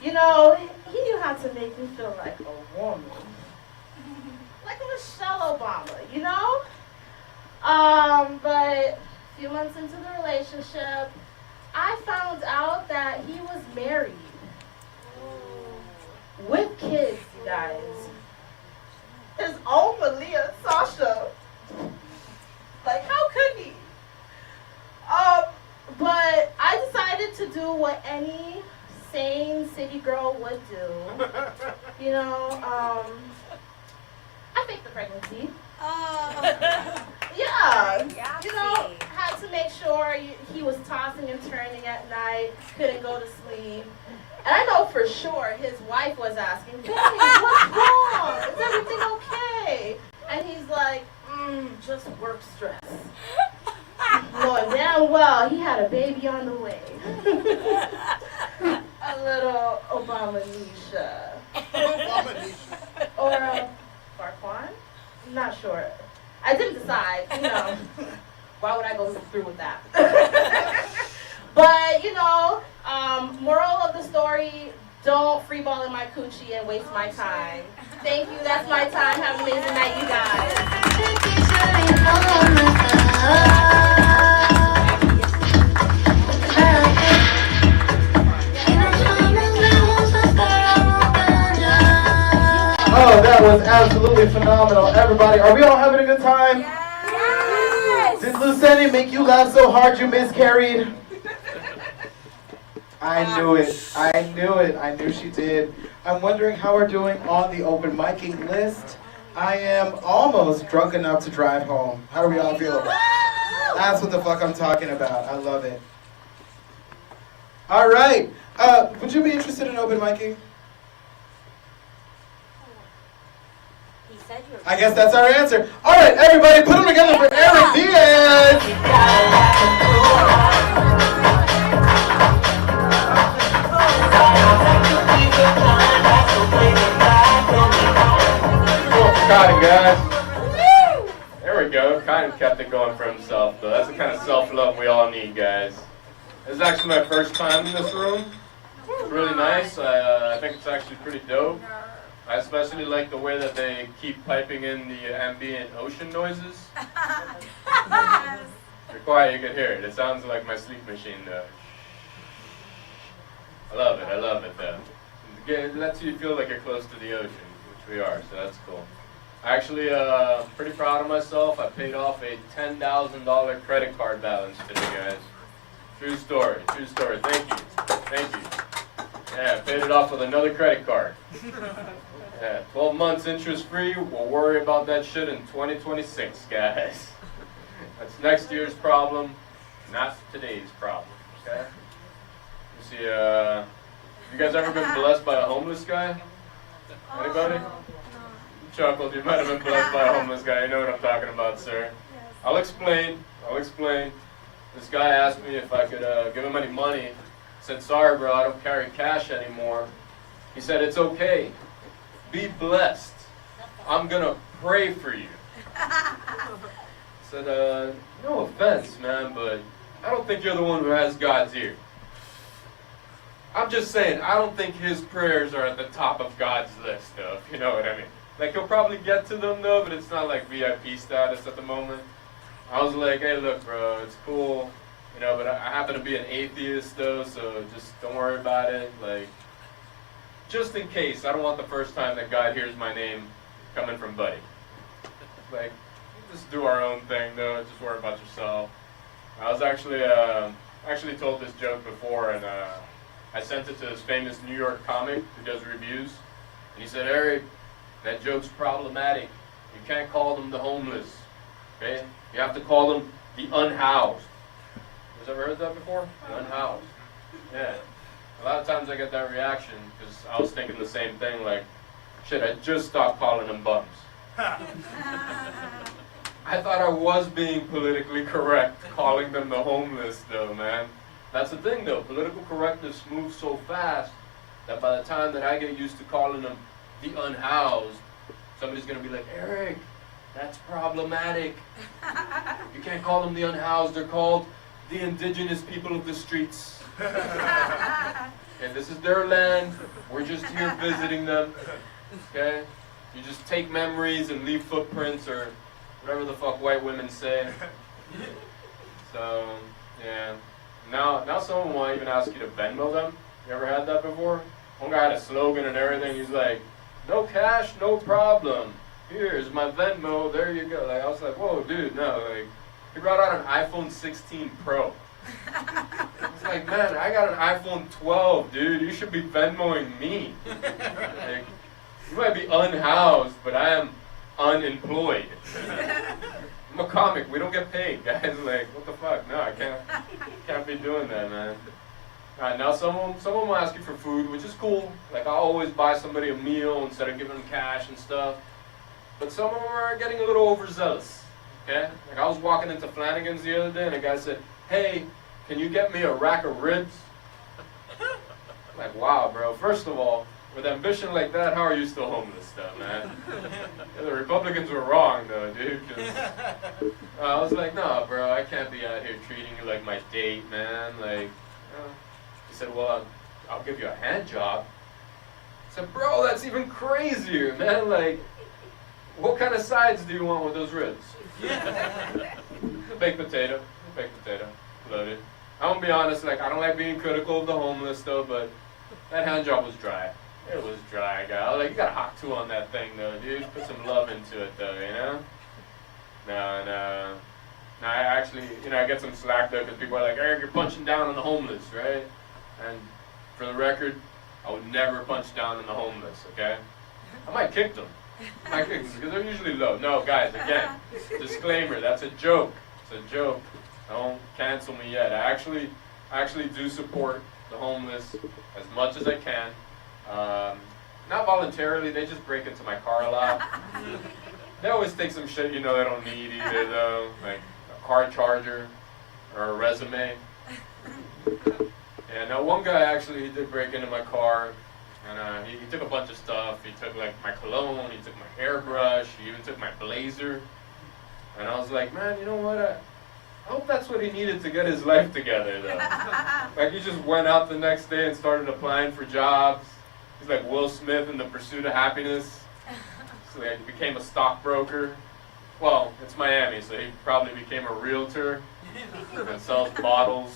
you know, he knew how to make me feel like a woman. Like Michelle Obama, you know? But a few months into the relationship, I found out that he was married. With kids, you guys. His own Malia Sasha. Like, how could he? But I decided to do what any sane city girl would do. You know, I faked the pregnancy. Yeah, you know, had to make sure he was tossing and turning at night, couldn't go to sleep. And I know for sure his wife was asking, babe, what's wrong? Is everything okay? And he's like, just work stress. Knowing damn well he had a baby on the way. A little Obama Nisha. Or Farquan? I'm not sure. I didn't decide, you know. Why would I go through with that? But, you know, moral of the story, don't freeball in my coochie and waste my time. Thank you, that's my time. Have an amazing night, you guys. Oh, that was absolutely phenomenal. Everybody, are we all having a good time? Yes. Did Lucetti make you laugh so hard you miscarried? I knew it. I knew it. I knew she did. I'm wondering how we're doing on the open micing list. I am almost drunk enough to drive home. How do we all feel? That's what the fuck I'm talking about. I love it. All right. Would you be interested in open micing? I guess that's our answer. All right, everybody, put them together for Eric Diaz. Got it, guys. There we go. Kind of kept it going for himself, though. That's the kind of self-love we all need, guys. This is actually my first time in this room. It's really nice. I think it's actually pretty dope. I especially like the way that they keep piping in the ambient ocean noises. If you're quiet, you can hear it. It sounds like my sleep machine, though. I love it, though. It lets you feel like you're close to the ocean, which we are, so that's cool. Actually, pretty proud of myself. I paid off a $10,000 credit card balance today, guys. True story, true story. Thank you, thank you. Yeah, I paid it off with another credit card. Yeah, 12 months interest free. We'll worry about that shit in 2026, guys. That's next year's problem, not today's problem, okay? You see, have you guys ever been blessed by a homeless guy? Anybody? You chuckled, you might have been blessed by a homeless guy. You know what I'm talking about, sir. I'll explain. This guy asked me if I could give him any money. I said, sorry bro, I don't carry cash anymore. He said, it's okay. Be blessed. I'm gonna pray for you. I said, no offense, man, but I don't think you're the one who has God's ear. I'm just saying, I don't think his prayers are at the top of God's list, though, if you know what I mean. Like, he'll probably get to them, though, but it's not like VIP status at the moment. I was like, hey, look, bro, it's cool, you know, but I happen to be an atheist, though, so just don't worry about it. Like, just in case, I don't want the first time that God hears my name coming from Buddy. Like, just do our own thing, though. Just worry about yourself. I was actually told this joke before, and I sent it to this famous New York comic who does reviews, and he said, Eric, that joke's problematic. You can't call them the homeless, okay? You have to call them the unhoused. Has ever heard that before? The unhoused. Yeah. A lot of times I get that reaction because I was thinking the same thing, like, shit, I just stopped calling them bums. I thought I was being politically correct calling them the homeless, though, man. That's the thing, though. Political correctness moves so fast that by the time that I get used to calling them the unhoused, somebody's going to be like, Eric, that's problematic. You can't call them the unhoused. They're called the indigenous people of the streets. And this is their land. We're just here visiting them. Okay? You just take memories and leave footprints or whatever the fuck white women say. So, yeah. Now someone will even ask you to Venmo them. You ever had that before? One guy had a slogan and everything. He's like, no cash, no problem. Here's my Venmo. There you go. Like, I was like, whoa, dude, no. Like, he brought out an iPhone 16 Pro. I was like, man, I got an iPhone 12, dude. You should be Venmoing me. Like, you might be unhoused, but I am unemployed. I'm a comic. We don't get paid, guys. Like, what the fuck? No, I can't be doing that, man. All right, now someone will ask you for food, which is cool. Like, I'll always buy somebody a meal instead of giving them cash and stuff. But some of them are getting a little overzealous, okay? Like, I was walking into Flanagan's the other day, and a guy said, hey, can you get me a rack of ribs? I'm like, wow, bro. First of all, with ambition like that, how are you still homeless, though, man? Yeah, the Republicans were wrong, though, dude. 'Cause, I was like, no, bro, I can't be out here treating you like my date, man. Like, he said, well, I'll give you a hand job. I said, bro, that's even crazier, man. Like, what kind of sides do you want with those ribs? Baked potato, loaded. I'm gonna be honest, like, I don't like being critical of the homeless, though, but that hand job was dry. It was dry, guy. I was like, you got a hot two on that thing, though, dude. Put some love into it, though, you know? No, I actually, you know, I get some slack, though, because people are like, Eric, you're punching down on the homeless, right? And for the record, I would never punch down on the homeless, okay? I might kick them. Because they're usually low. No, guys, again, disclaimer, that's a joke. It's a joke. Don't cancel me yet. I actually do support the homeless as much as I can. Not voluntarily, they just break into my car a lot. They always take some shit you know they don't need either, though, like a car charger or a resume. Yeah, now one guy actually, he did break into my car, and he took a bunch of stuff. He took like my cologne, he took my hairbrush, he even took my blazer. And I was like, man, you know what? I hope that's what he needed to get his life together, though. Like, he just went out the next day and started applying for jobs. He's like Will Smith in The Pursuit of Happiness. So he became a stockbroker. Well, it's Miami, so he probably became a realtor and sells bottles.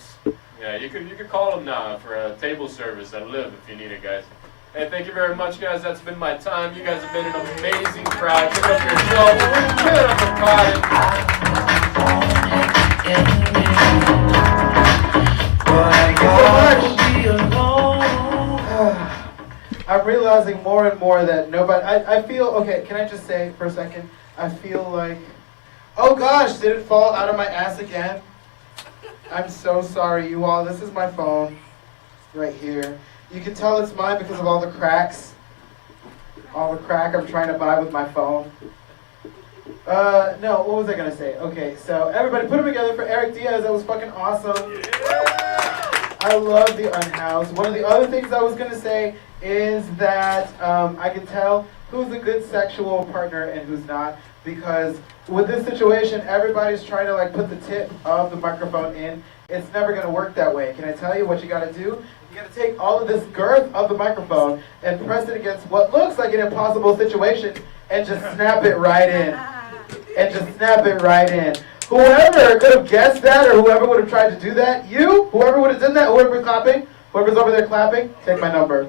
Yeah, you could call him now for a table service at Live if you need it, guys. Hey, thank you very much, guys. That's been my time. You guys have been an amazing crowd. Pick up your shovels, get up the I'm realizing more and more that nobody, I feel, okay, can I just say for a second, I feel like, oh gosh, did it fall out of my ass again? I'm so sorry, you all. This is my phone right here. You can tell it's mine because of all the cracks. All the crack I'm trying to buy with my phone. No, what was I gonna say? Okay, so everybody put them together for Eric Diaz. That was fucking awesome. I love the Unhoused. One of the other things I was gonna say is that I can tell who's a good sexual partner and who's not, because with this situation, everybody's trying to like put the tip of the microphone in. It's never gonna work that way. Can I tell you what you gotta do? You gotta take all of this girth of the microphone and press it against what looks like an impossible situation and just snap it right in. And just snap it right in. Whoever could have guessed that, or whoever would have tried to do that, whoever would have done that, whoever's clapping, whoever's over there clapping, take my number.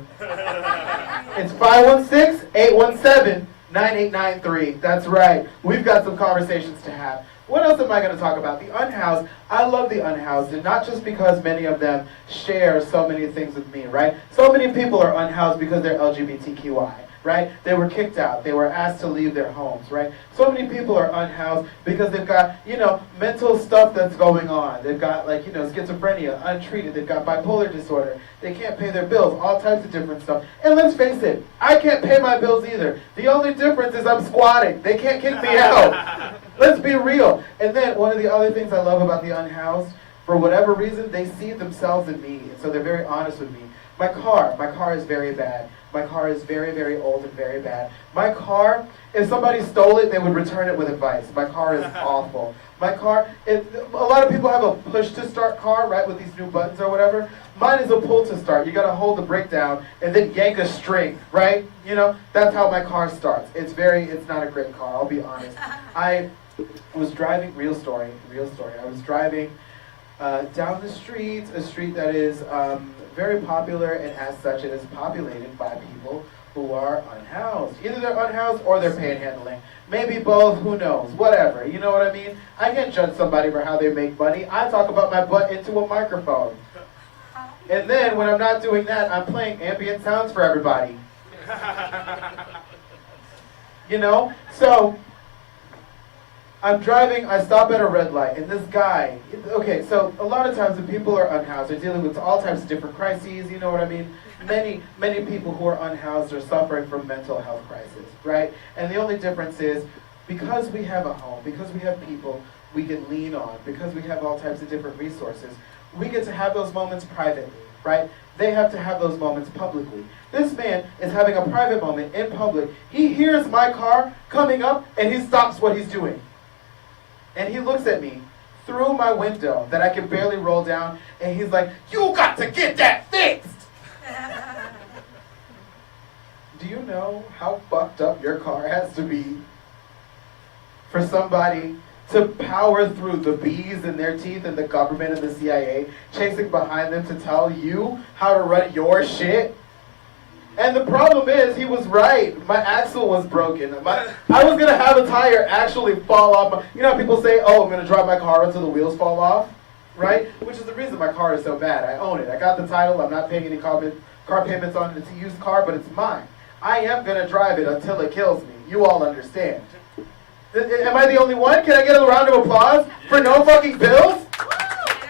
It's 516-817-9893. That's right. We've got some conversations to have. What else am I going to talk about? The Unhoused. I love the Unhoused, and not just because many of them share so many things with me, right? So many people are unhoused because they're LGBTQI. Right? They were kicked out. They were asked to leave their homes, right? So many people are unhoused because they've got, mental stuff that's going on. They've got, schizophrenia, untreated. They've got bipolar disorder. They can't pay their bills, all types of different stuff. And let's face it, I can't pay my bills either. The only difference is I'm squatting. They can't kick me out. Let's be real. And then one of the other things I love about the Unhoused, for whatever reason, they see themselves in me. And so they're very honest with me. My car is very bad. My car is very, very old and very bad. My car, if somebody stole it, they would return it with advice. My car is awful. My car, a lot of people have a push-to-start car, right, with these new buttons or whatever. Mine is a pull-to-start. You got to hold the brake down and then yank a string, right? That's how my car starts. It's not a great car, I'll be honest. I was driving, real story. I was driving down the street, a street that is very popular, and as such it is populated by people who are unhoused. Either they're unhoused or they're panhandling. Maybe both, who knows, whatever, you know what I mean? I can't judge somebody for how they make money. I talk about my butt into a microphone. And then when I'm not doing that, I'm playing ambient sounds for everybody. So I'm driving, I stop at a red light, and this guy, okay, so a lot of times when people are unhoused, they're dealing with all types of different crises, you know what I mean? Many people who are unhoused are suffering from mental health crisis, right? And the only difference is, because we have a home, because we have people we can lean on, because we have all types of different resources, we get to have those moments privately, right? They have to have those moments publicly. This man is having a private moment in public. He hears my car coming up, and he stops what he's doing. And he looks at me through my window that I can barely roll down, and he's like, "You got to get that fixed!" Do you know how fucked up your car has to be for somebody to power through the bees in their teeth and the government and the CIA chasing behind them to tell you how to run your shit? And the problem is, he was right. My axle was broken. I was going to have a tire actually fall off. You know how people say, oh, I'm going to drive my car until the wheels fall off? Right? Which is the reason my car is so bad. I own it. I got the title. I'm not paying any car payments on it. It's a used car, but it's mine. I am going to drive it until it kills me. You all understand. Am I the only one? Can I get a round of applause for no fucking bills?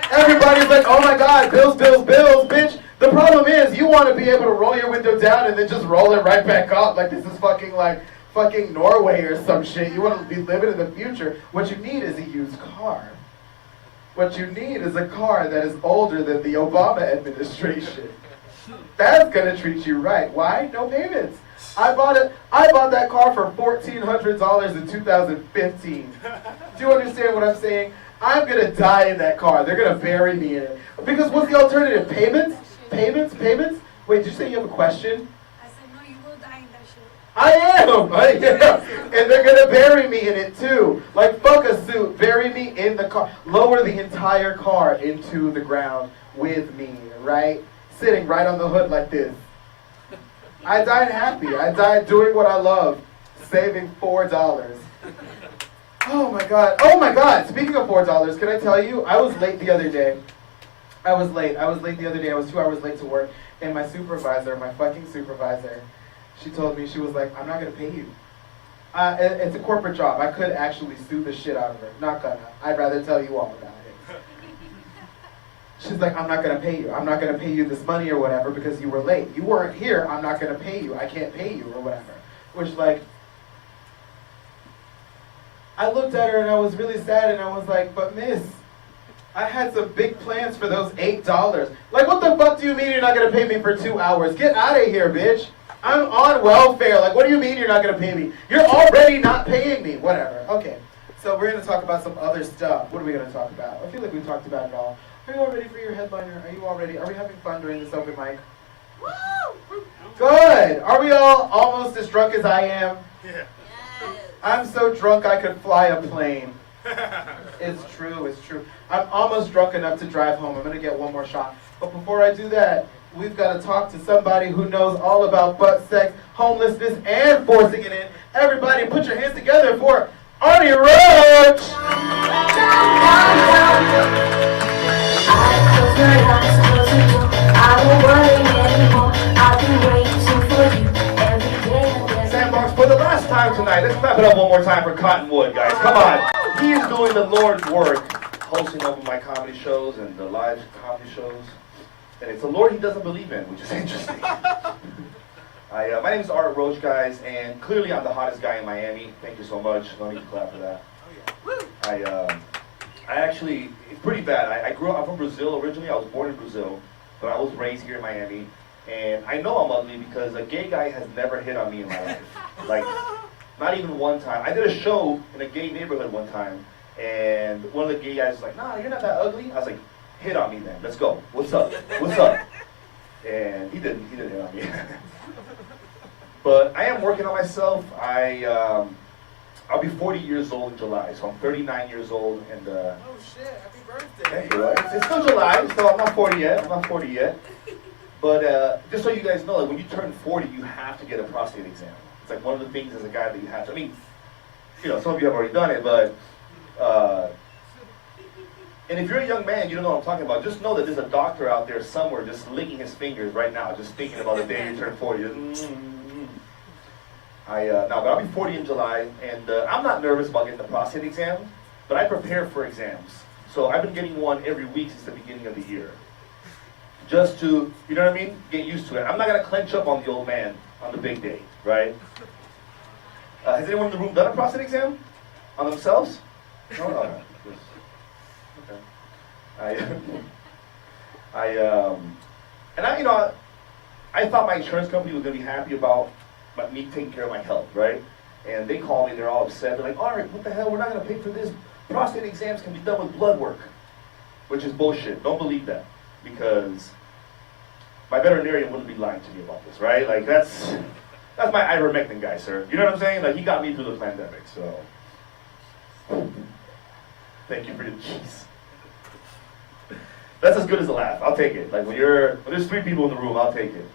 Everybody's like, oh my God, bills, bitch. The problem is, you want to be able to roll your window down and then just roll it right back up like this is fucking Norway or some shit. You want to be living in the future. What you need is a used car. What you need is a car that is older than the Obama administration. That's gonna treat you right. Why? No payments. I bought that car for $1,400 in 2015. Do you understand what I'm saying? I'm gonna die in that car. They're gonna bury me in it. Because what's the alternative? Payments? Wait, did you say you have a question? I said, no, you will die in that shit. I am! And they're gonna bury me in it too. Like, fuck a suit. Bury me in the car. Lower the entire car into the ground with me, right? Sitting right on the hood like this. I died happy. I died doing what I love, saving $4. Oh my God. Oh my God. Speaking of $4, can I tell you, I was late the other day. I was late the other day. I was 2 hours late to work. And my supervisor, my fucking supervisor, she told me, she was like, I'm not going to pay you. It's a corporate job. I could actually sue the shit out of her. Not gonna. I'd rather tell you all about it. She's like, I'm not going to pay you. I'm not going to pay you this money or whatever because you were late. You weren't here. I'm not going to pay you. I can't pay you or whatever. Which, like, I looked at her and I was really sad and I was like, but miss, I had some big plans for those $8. Like, what the fuck do you mean you're not going to pay me for 2 hours? Get out of here, bitch. I'm on welfare. Like, what do you mean you're not going to pay me? You're already not paying me. Whatever. Okay. So we're going to talk about some other stuff. What are we going to talk about? I feel like we've talked about it all. Are you all ready for your headliner? Are you all ready? Are we having fun during this open mic? Woo! Good. Are we all almost as drunk as I am? Yeah. I'm so drunk I could fly a plane. It's true, it's true. I'm almost drunk enough to drive home. I'm going to get one more shot. But before I do that, we've got to talk to somebody who knows all about butt sex, homelessness, and forcing it in. Everybody put your hands together for Arnie Roach! Sandbox, for the last time tonight, let's clap it up one more time for Cottonwood, guys. Come on. He is doing the Lord's work, hosting open mic comedy shows and the live comedy shows. And it's a Lord he doesn't believe in, which is interesting. My name is Art Roach, guys, and clearly I'm the hottest guy in Miami. Thank you so much. No need to clap for that. I actually, it's pretty bad. I'm from Brazil originally. I was born in Brazil, but I was raised here in Miami. And I know I'm ugly because a gay guy has never hit on me in my life. Like, not even one time. I did a show in a gay neighborhood one time, and one of the gay guys was like, nah, you're not that ugly. I was like, hit on me then. Let's go. What's up? What's up? And he didn't hit on me. But I am working on myself. I'll be 40 years old in July, so I'm 39 years old, and oh shit, happy birthday. Thank you. It's still July, so I'm not 40 yet. But just so you guys know, like, when you turn 40, you have to get a prostate exam. It's like one of the things as a guy that you have to. I mean, you know, some of you have already done it, but and if you're a young man, you don't know what I'm talking about. Just know that there's a doctor out there somewhere just licking his fingers right now, just thinking about the day you turn 40. But I'll be 40 in July, and I'm not nervous about getting the prostate exam, but I prepare for exams. So I've been getting one every week since the beginning of the year. Just to, you know what I mean, get used to it. I'm not going to clench up on the old man on the big day, right? Has anyone in the room done a prostate exam on themselves? No, no. Okay. I thought my insurance company was going to be happy about me taking care of my health, right? And they call me and they're all upset. They're like, all right, what the hell? We're not going to pay for this. Prostate exams can be done with blood work, which is bullshit. Don't believe that, because my veterinarian wouldn't be lying to me about this, right? Like, that's my ivermectin guy, sir. You know what I'm saying? Like, he got me through the pandemic, so. Thank you for your cheese. That's as good as a laugh. I'll take it. Like, when there's 3 people in the room, I'll take it.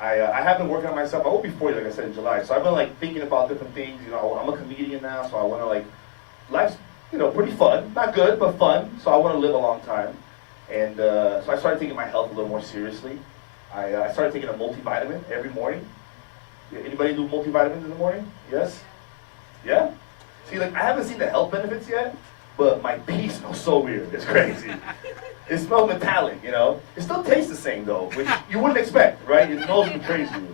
I have been working on myself. I will be 40, like I said, in July. So I've been, like, thinking about different things. You know, I'm a comedian now, so I want to, like, life's, you know, pretty fun. Not good, but fun. So I want to live a long time. And so I started taking my health a little more seriously. I started taking a multivitamin every morning. Anybody do multivitamins in the morning? Yes? Yeah? See, like, I haven't seen the health benefits yet, but my pee smells so weird. It's crazy. It smells metallic, you know? It still tastes the same, though, which you wouldn't expect, right? It smells betrays you.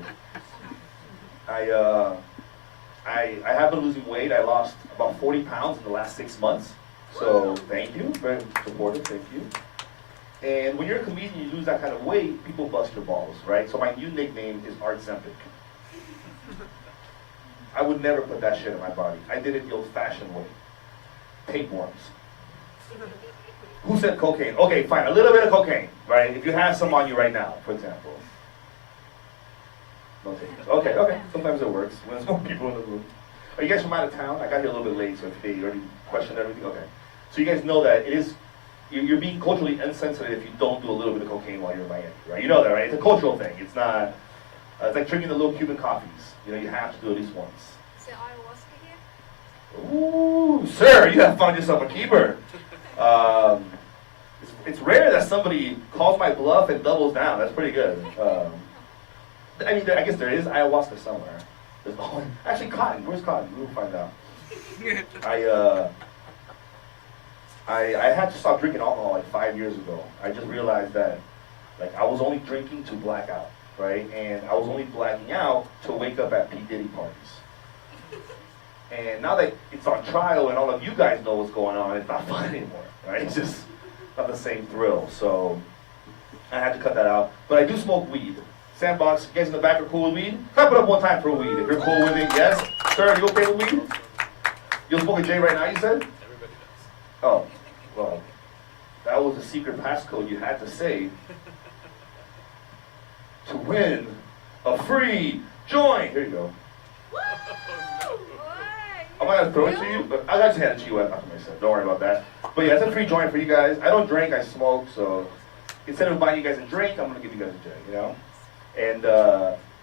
I have been losing weight. I lost about 40 pounds in the last 6 months. So thank you. Very supportive. Thank you. And when you're a comedian, you lose that kind of weight, people bust your balls, right? So my new nickname is Art Zempic. I would never put that shit in my body. I did it the old-fashioned way. Tapeworms. Who said cocaine? Okay, fine. A little bit of cocaine, right? If you have some on you right now, for example. No takers. Okay. Sometimes it works when there's more people in the room. Are you guys from out of town? I got here a little bit late, so if they already questioned everything, okay. So you guys know that it is you're being culturally insensitive if you don't do a little bit of cocaine while you're in Miami, right? You know that, right? It's a cultural thing. It's not, it's like drinking the little Cuban coffees. You know, you have to do at least once. Is there ayahuasca here? Ooh, sir, you have found yourself a keeper. It's rare that somebody calls my bluff and doubles down. That's pretty good. I mean, I guess there is ayahuasca somewhere. There's actually Cotton. Where's Cotton? We'll find out. I had to stop drinking alcohol like 5 years ago. I just realized that, like, I was only drinking to black out, right? And I was only blacking out to wake up at P. Diddy parties. And now that it's on trial and all of you guys know what's going on, it's not fun anymore, right? It's just not the same thrill. So I had to cut that out. But I do smoke weed. Sandbox, you guys in the back are cool with weed? Clap it up one time for weed. If you're cool with it, yes. Sir, you okay with weed? You're smoking J right now, you said? Everybody does. Oh, well, that was a secret passcode you had to say to win a free joint. Here you go. I'm not gonna throw it to you, but I'll just hand it to you after I said. Don't worry about that. But yeah, it's a free joint for you guys. I don't drink, I smoke, so instead of buying you guys a drink, I'm gonna give you guys a joint, you know? And,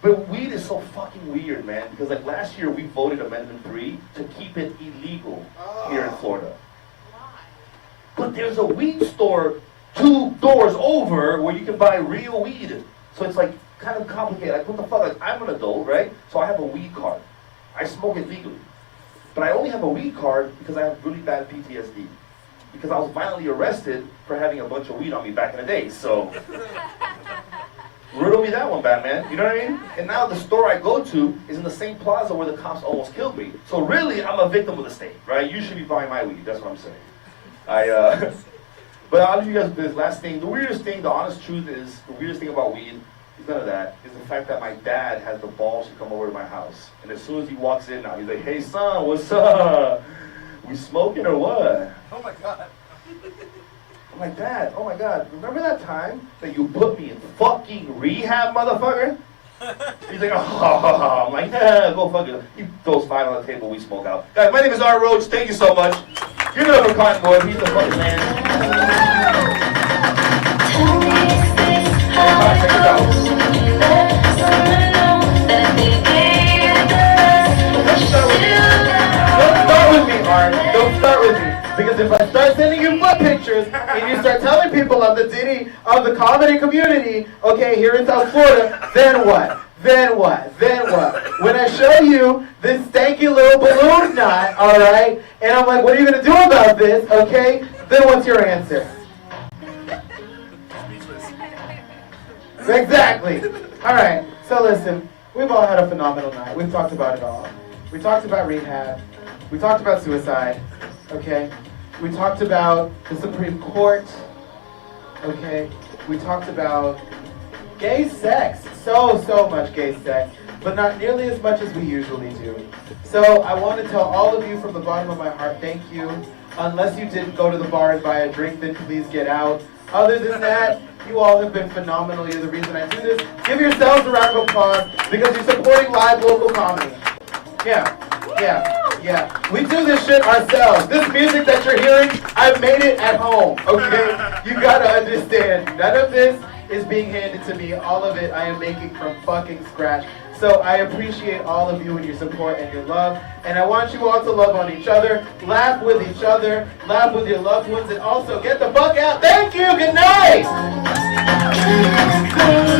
but weed is so fucking weird, man, because like last year we voted Amendment 3 to keep it illegal here in Florida. But there's a weed store 2 doors over where you can buy real weed. So it's like kind of complicated. Like what the fuck? Like I'm an adult, right? So I have a weed card. I smoke it legally. But I only have a weed card because I have really bad PTSD. Because I was violently arrested for having a bunch of weed on me back in the day. So riddle me that one, Batman. You know what I mean? And now the store I go to is in the same plaza where the cops almost killed me. So really, I'm a victim of the state, right? You should be buying my weed. That's what I'm saying. But I'll leave you guys with this last thing. The weirdest thing, the honest truth is, the weirdest thing about weed is none of that. Is the fact that my dad has the balls to come over to my house. And as soon as he walks in now, he's like, hey son, what's up? We smoking or what? Oh my God. I'm like, Dad, oh my God, remember that time that you put me in fucking rehab, motherfucker? He's like, oh, I'm like, yeah, go fuck it. He throws 5 on the table, we smoke out. Guys, my name is R. Roach, thank you so much. Give it up for Cotton Boy, he's the fucking man. Alright, check it out. Don't start with me, Art. Don't start with me. Because if I start sending you foot pictures and you start telling people I'm the Diddy of the comedy community, okay, here in South Florida, then what? Then what? Then what? When I show you this stanky little balloon knot, alright, and I'm like, what are you going to do about this, okay, then what's your answer? Exactly. Alright, so listen, we've all had a phenomenal night. We've talked about it all. We talked about rehab. We talked about suicide. Okay? We talked about the Supreme Court. Okay? We talked about gay sex. So much gay sex. But not nearly as much as we usually do. So I want to tell all of you from the bottom of my heart, thank you. Unless you didn't go to the bar and buy a drink, then please get out. Other than that, you all have been phenomenal. You're the reason I do this. Give yourselves a round of applause because you're supporting live local comedy. Yeah. We do this shit ourselves. This music that you're hearing, I made it at home, okay? You gotta understand, none of this is being handed to me. All of it I am making from fucking scratch. So I appreciate all of you and your support and your love. And I want you all to love on each other, laugh with each other, laugh with your loved ones, and also get the fuck out. Thank you, good night! Make you better.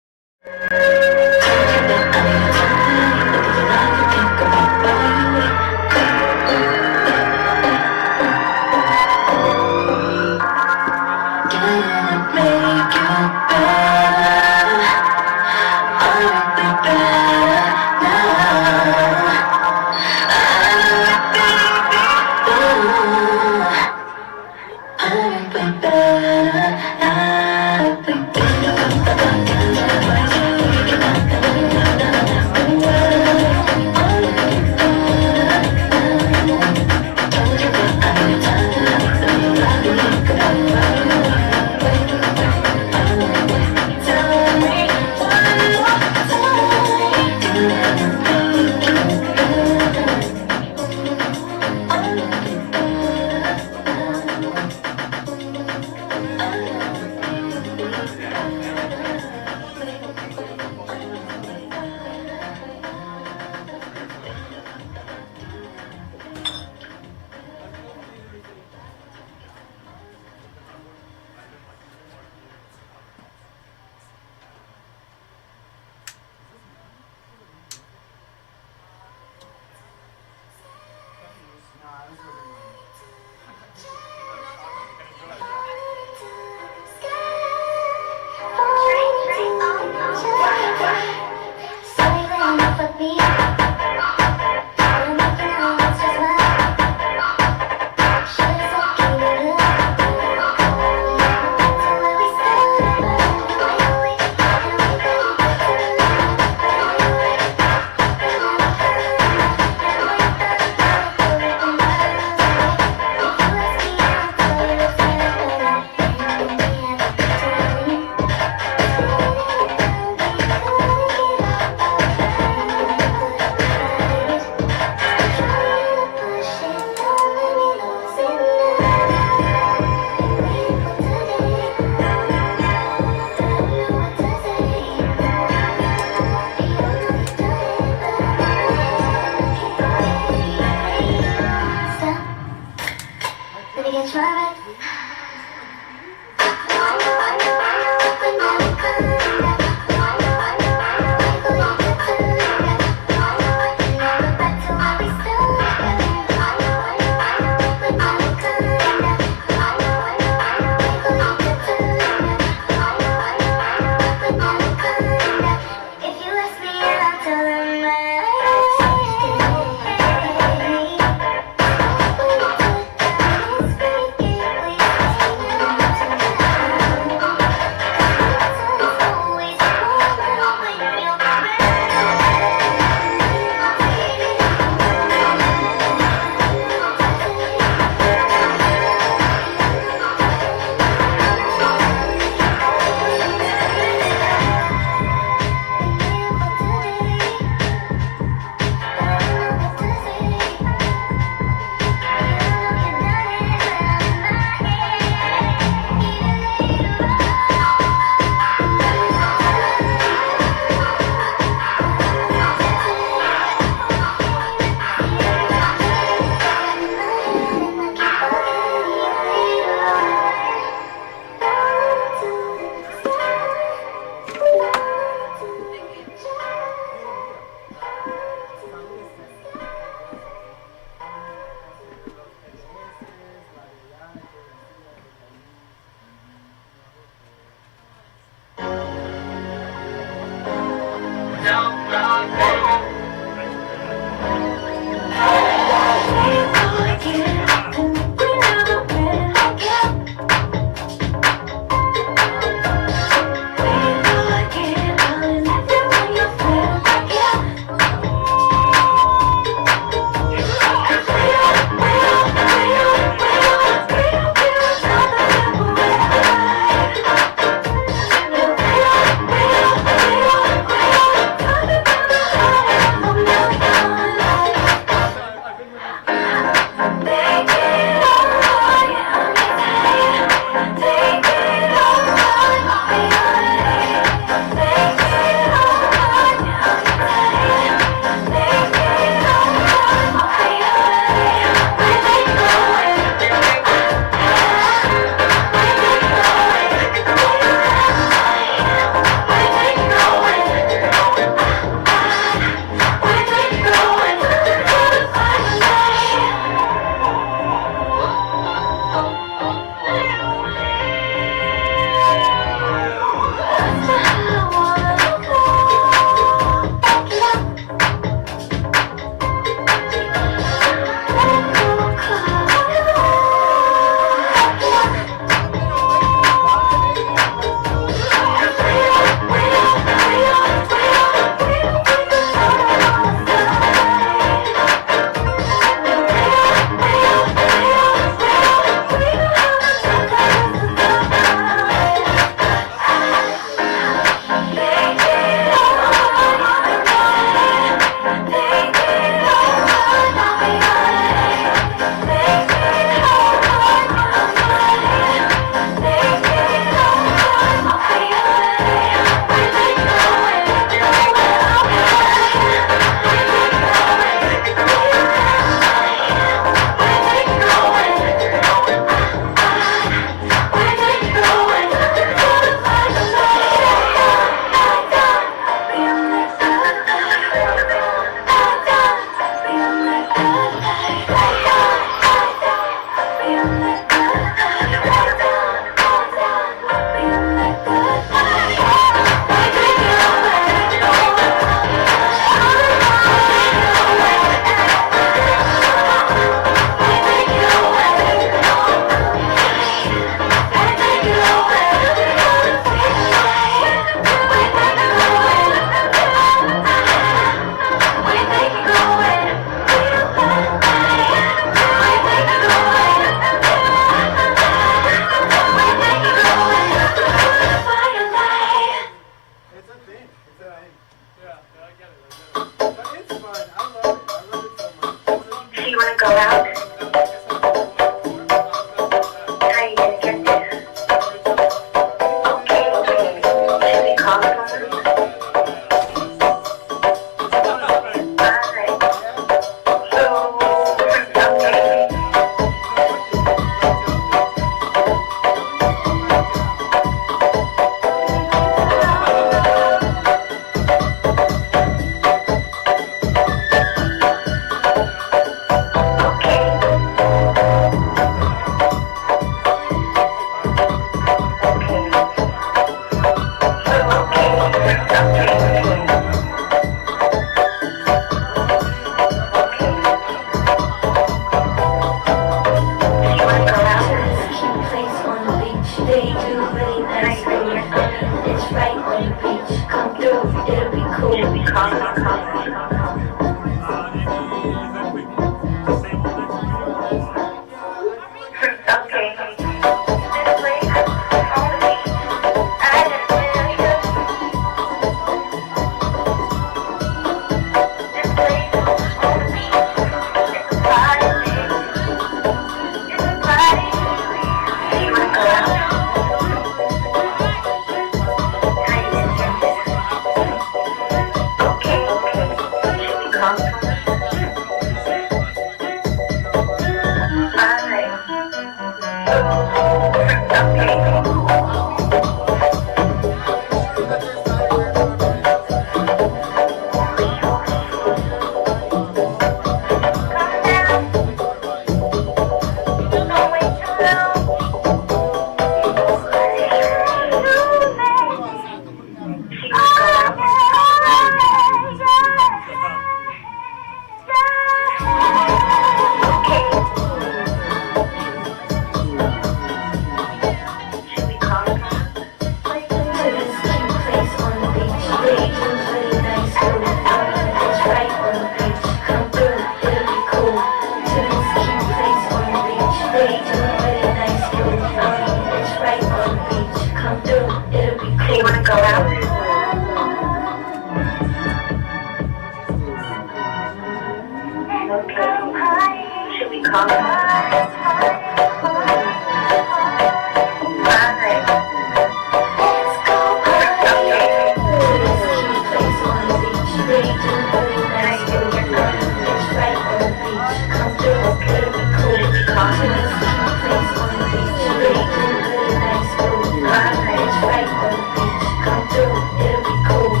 Come through, it'll be cool.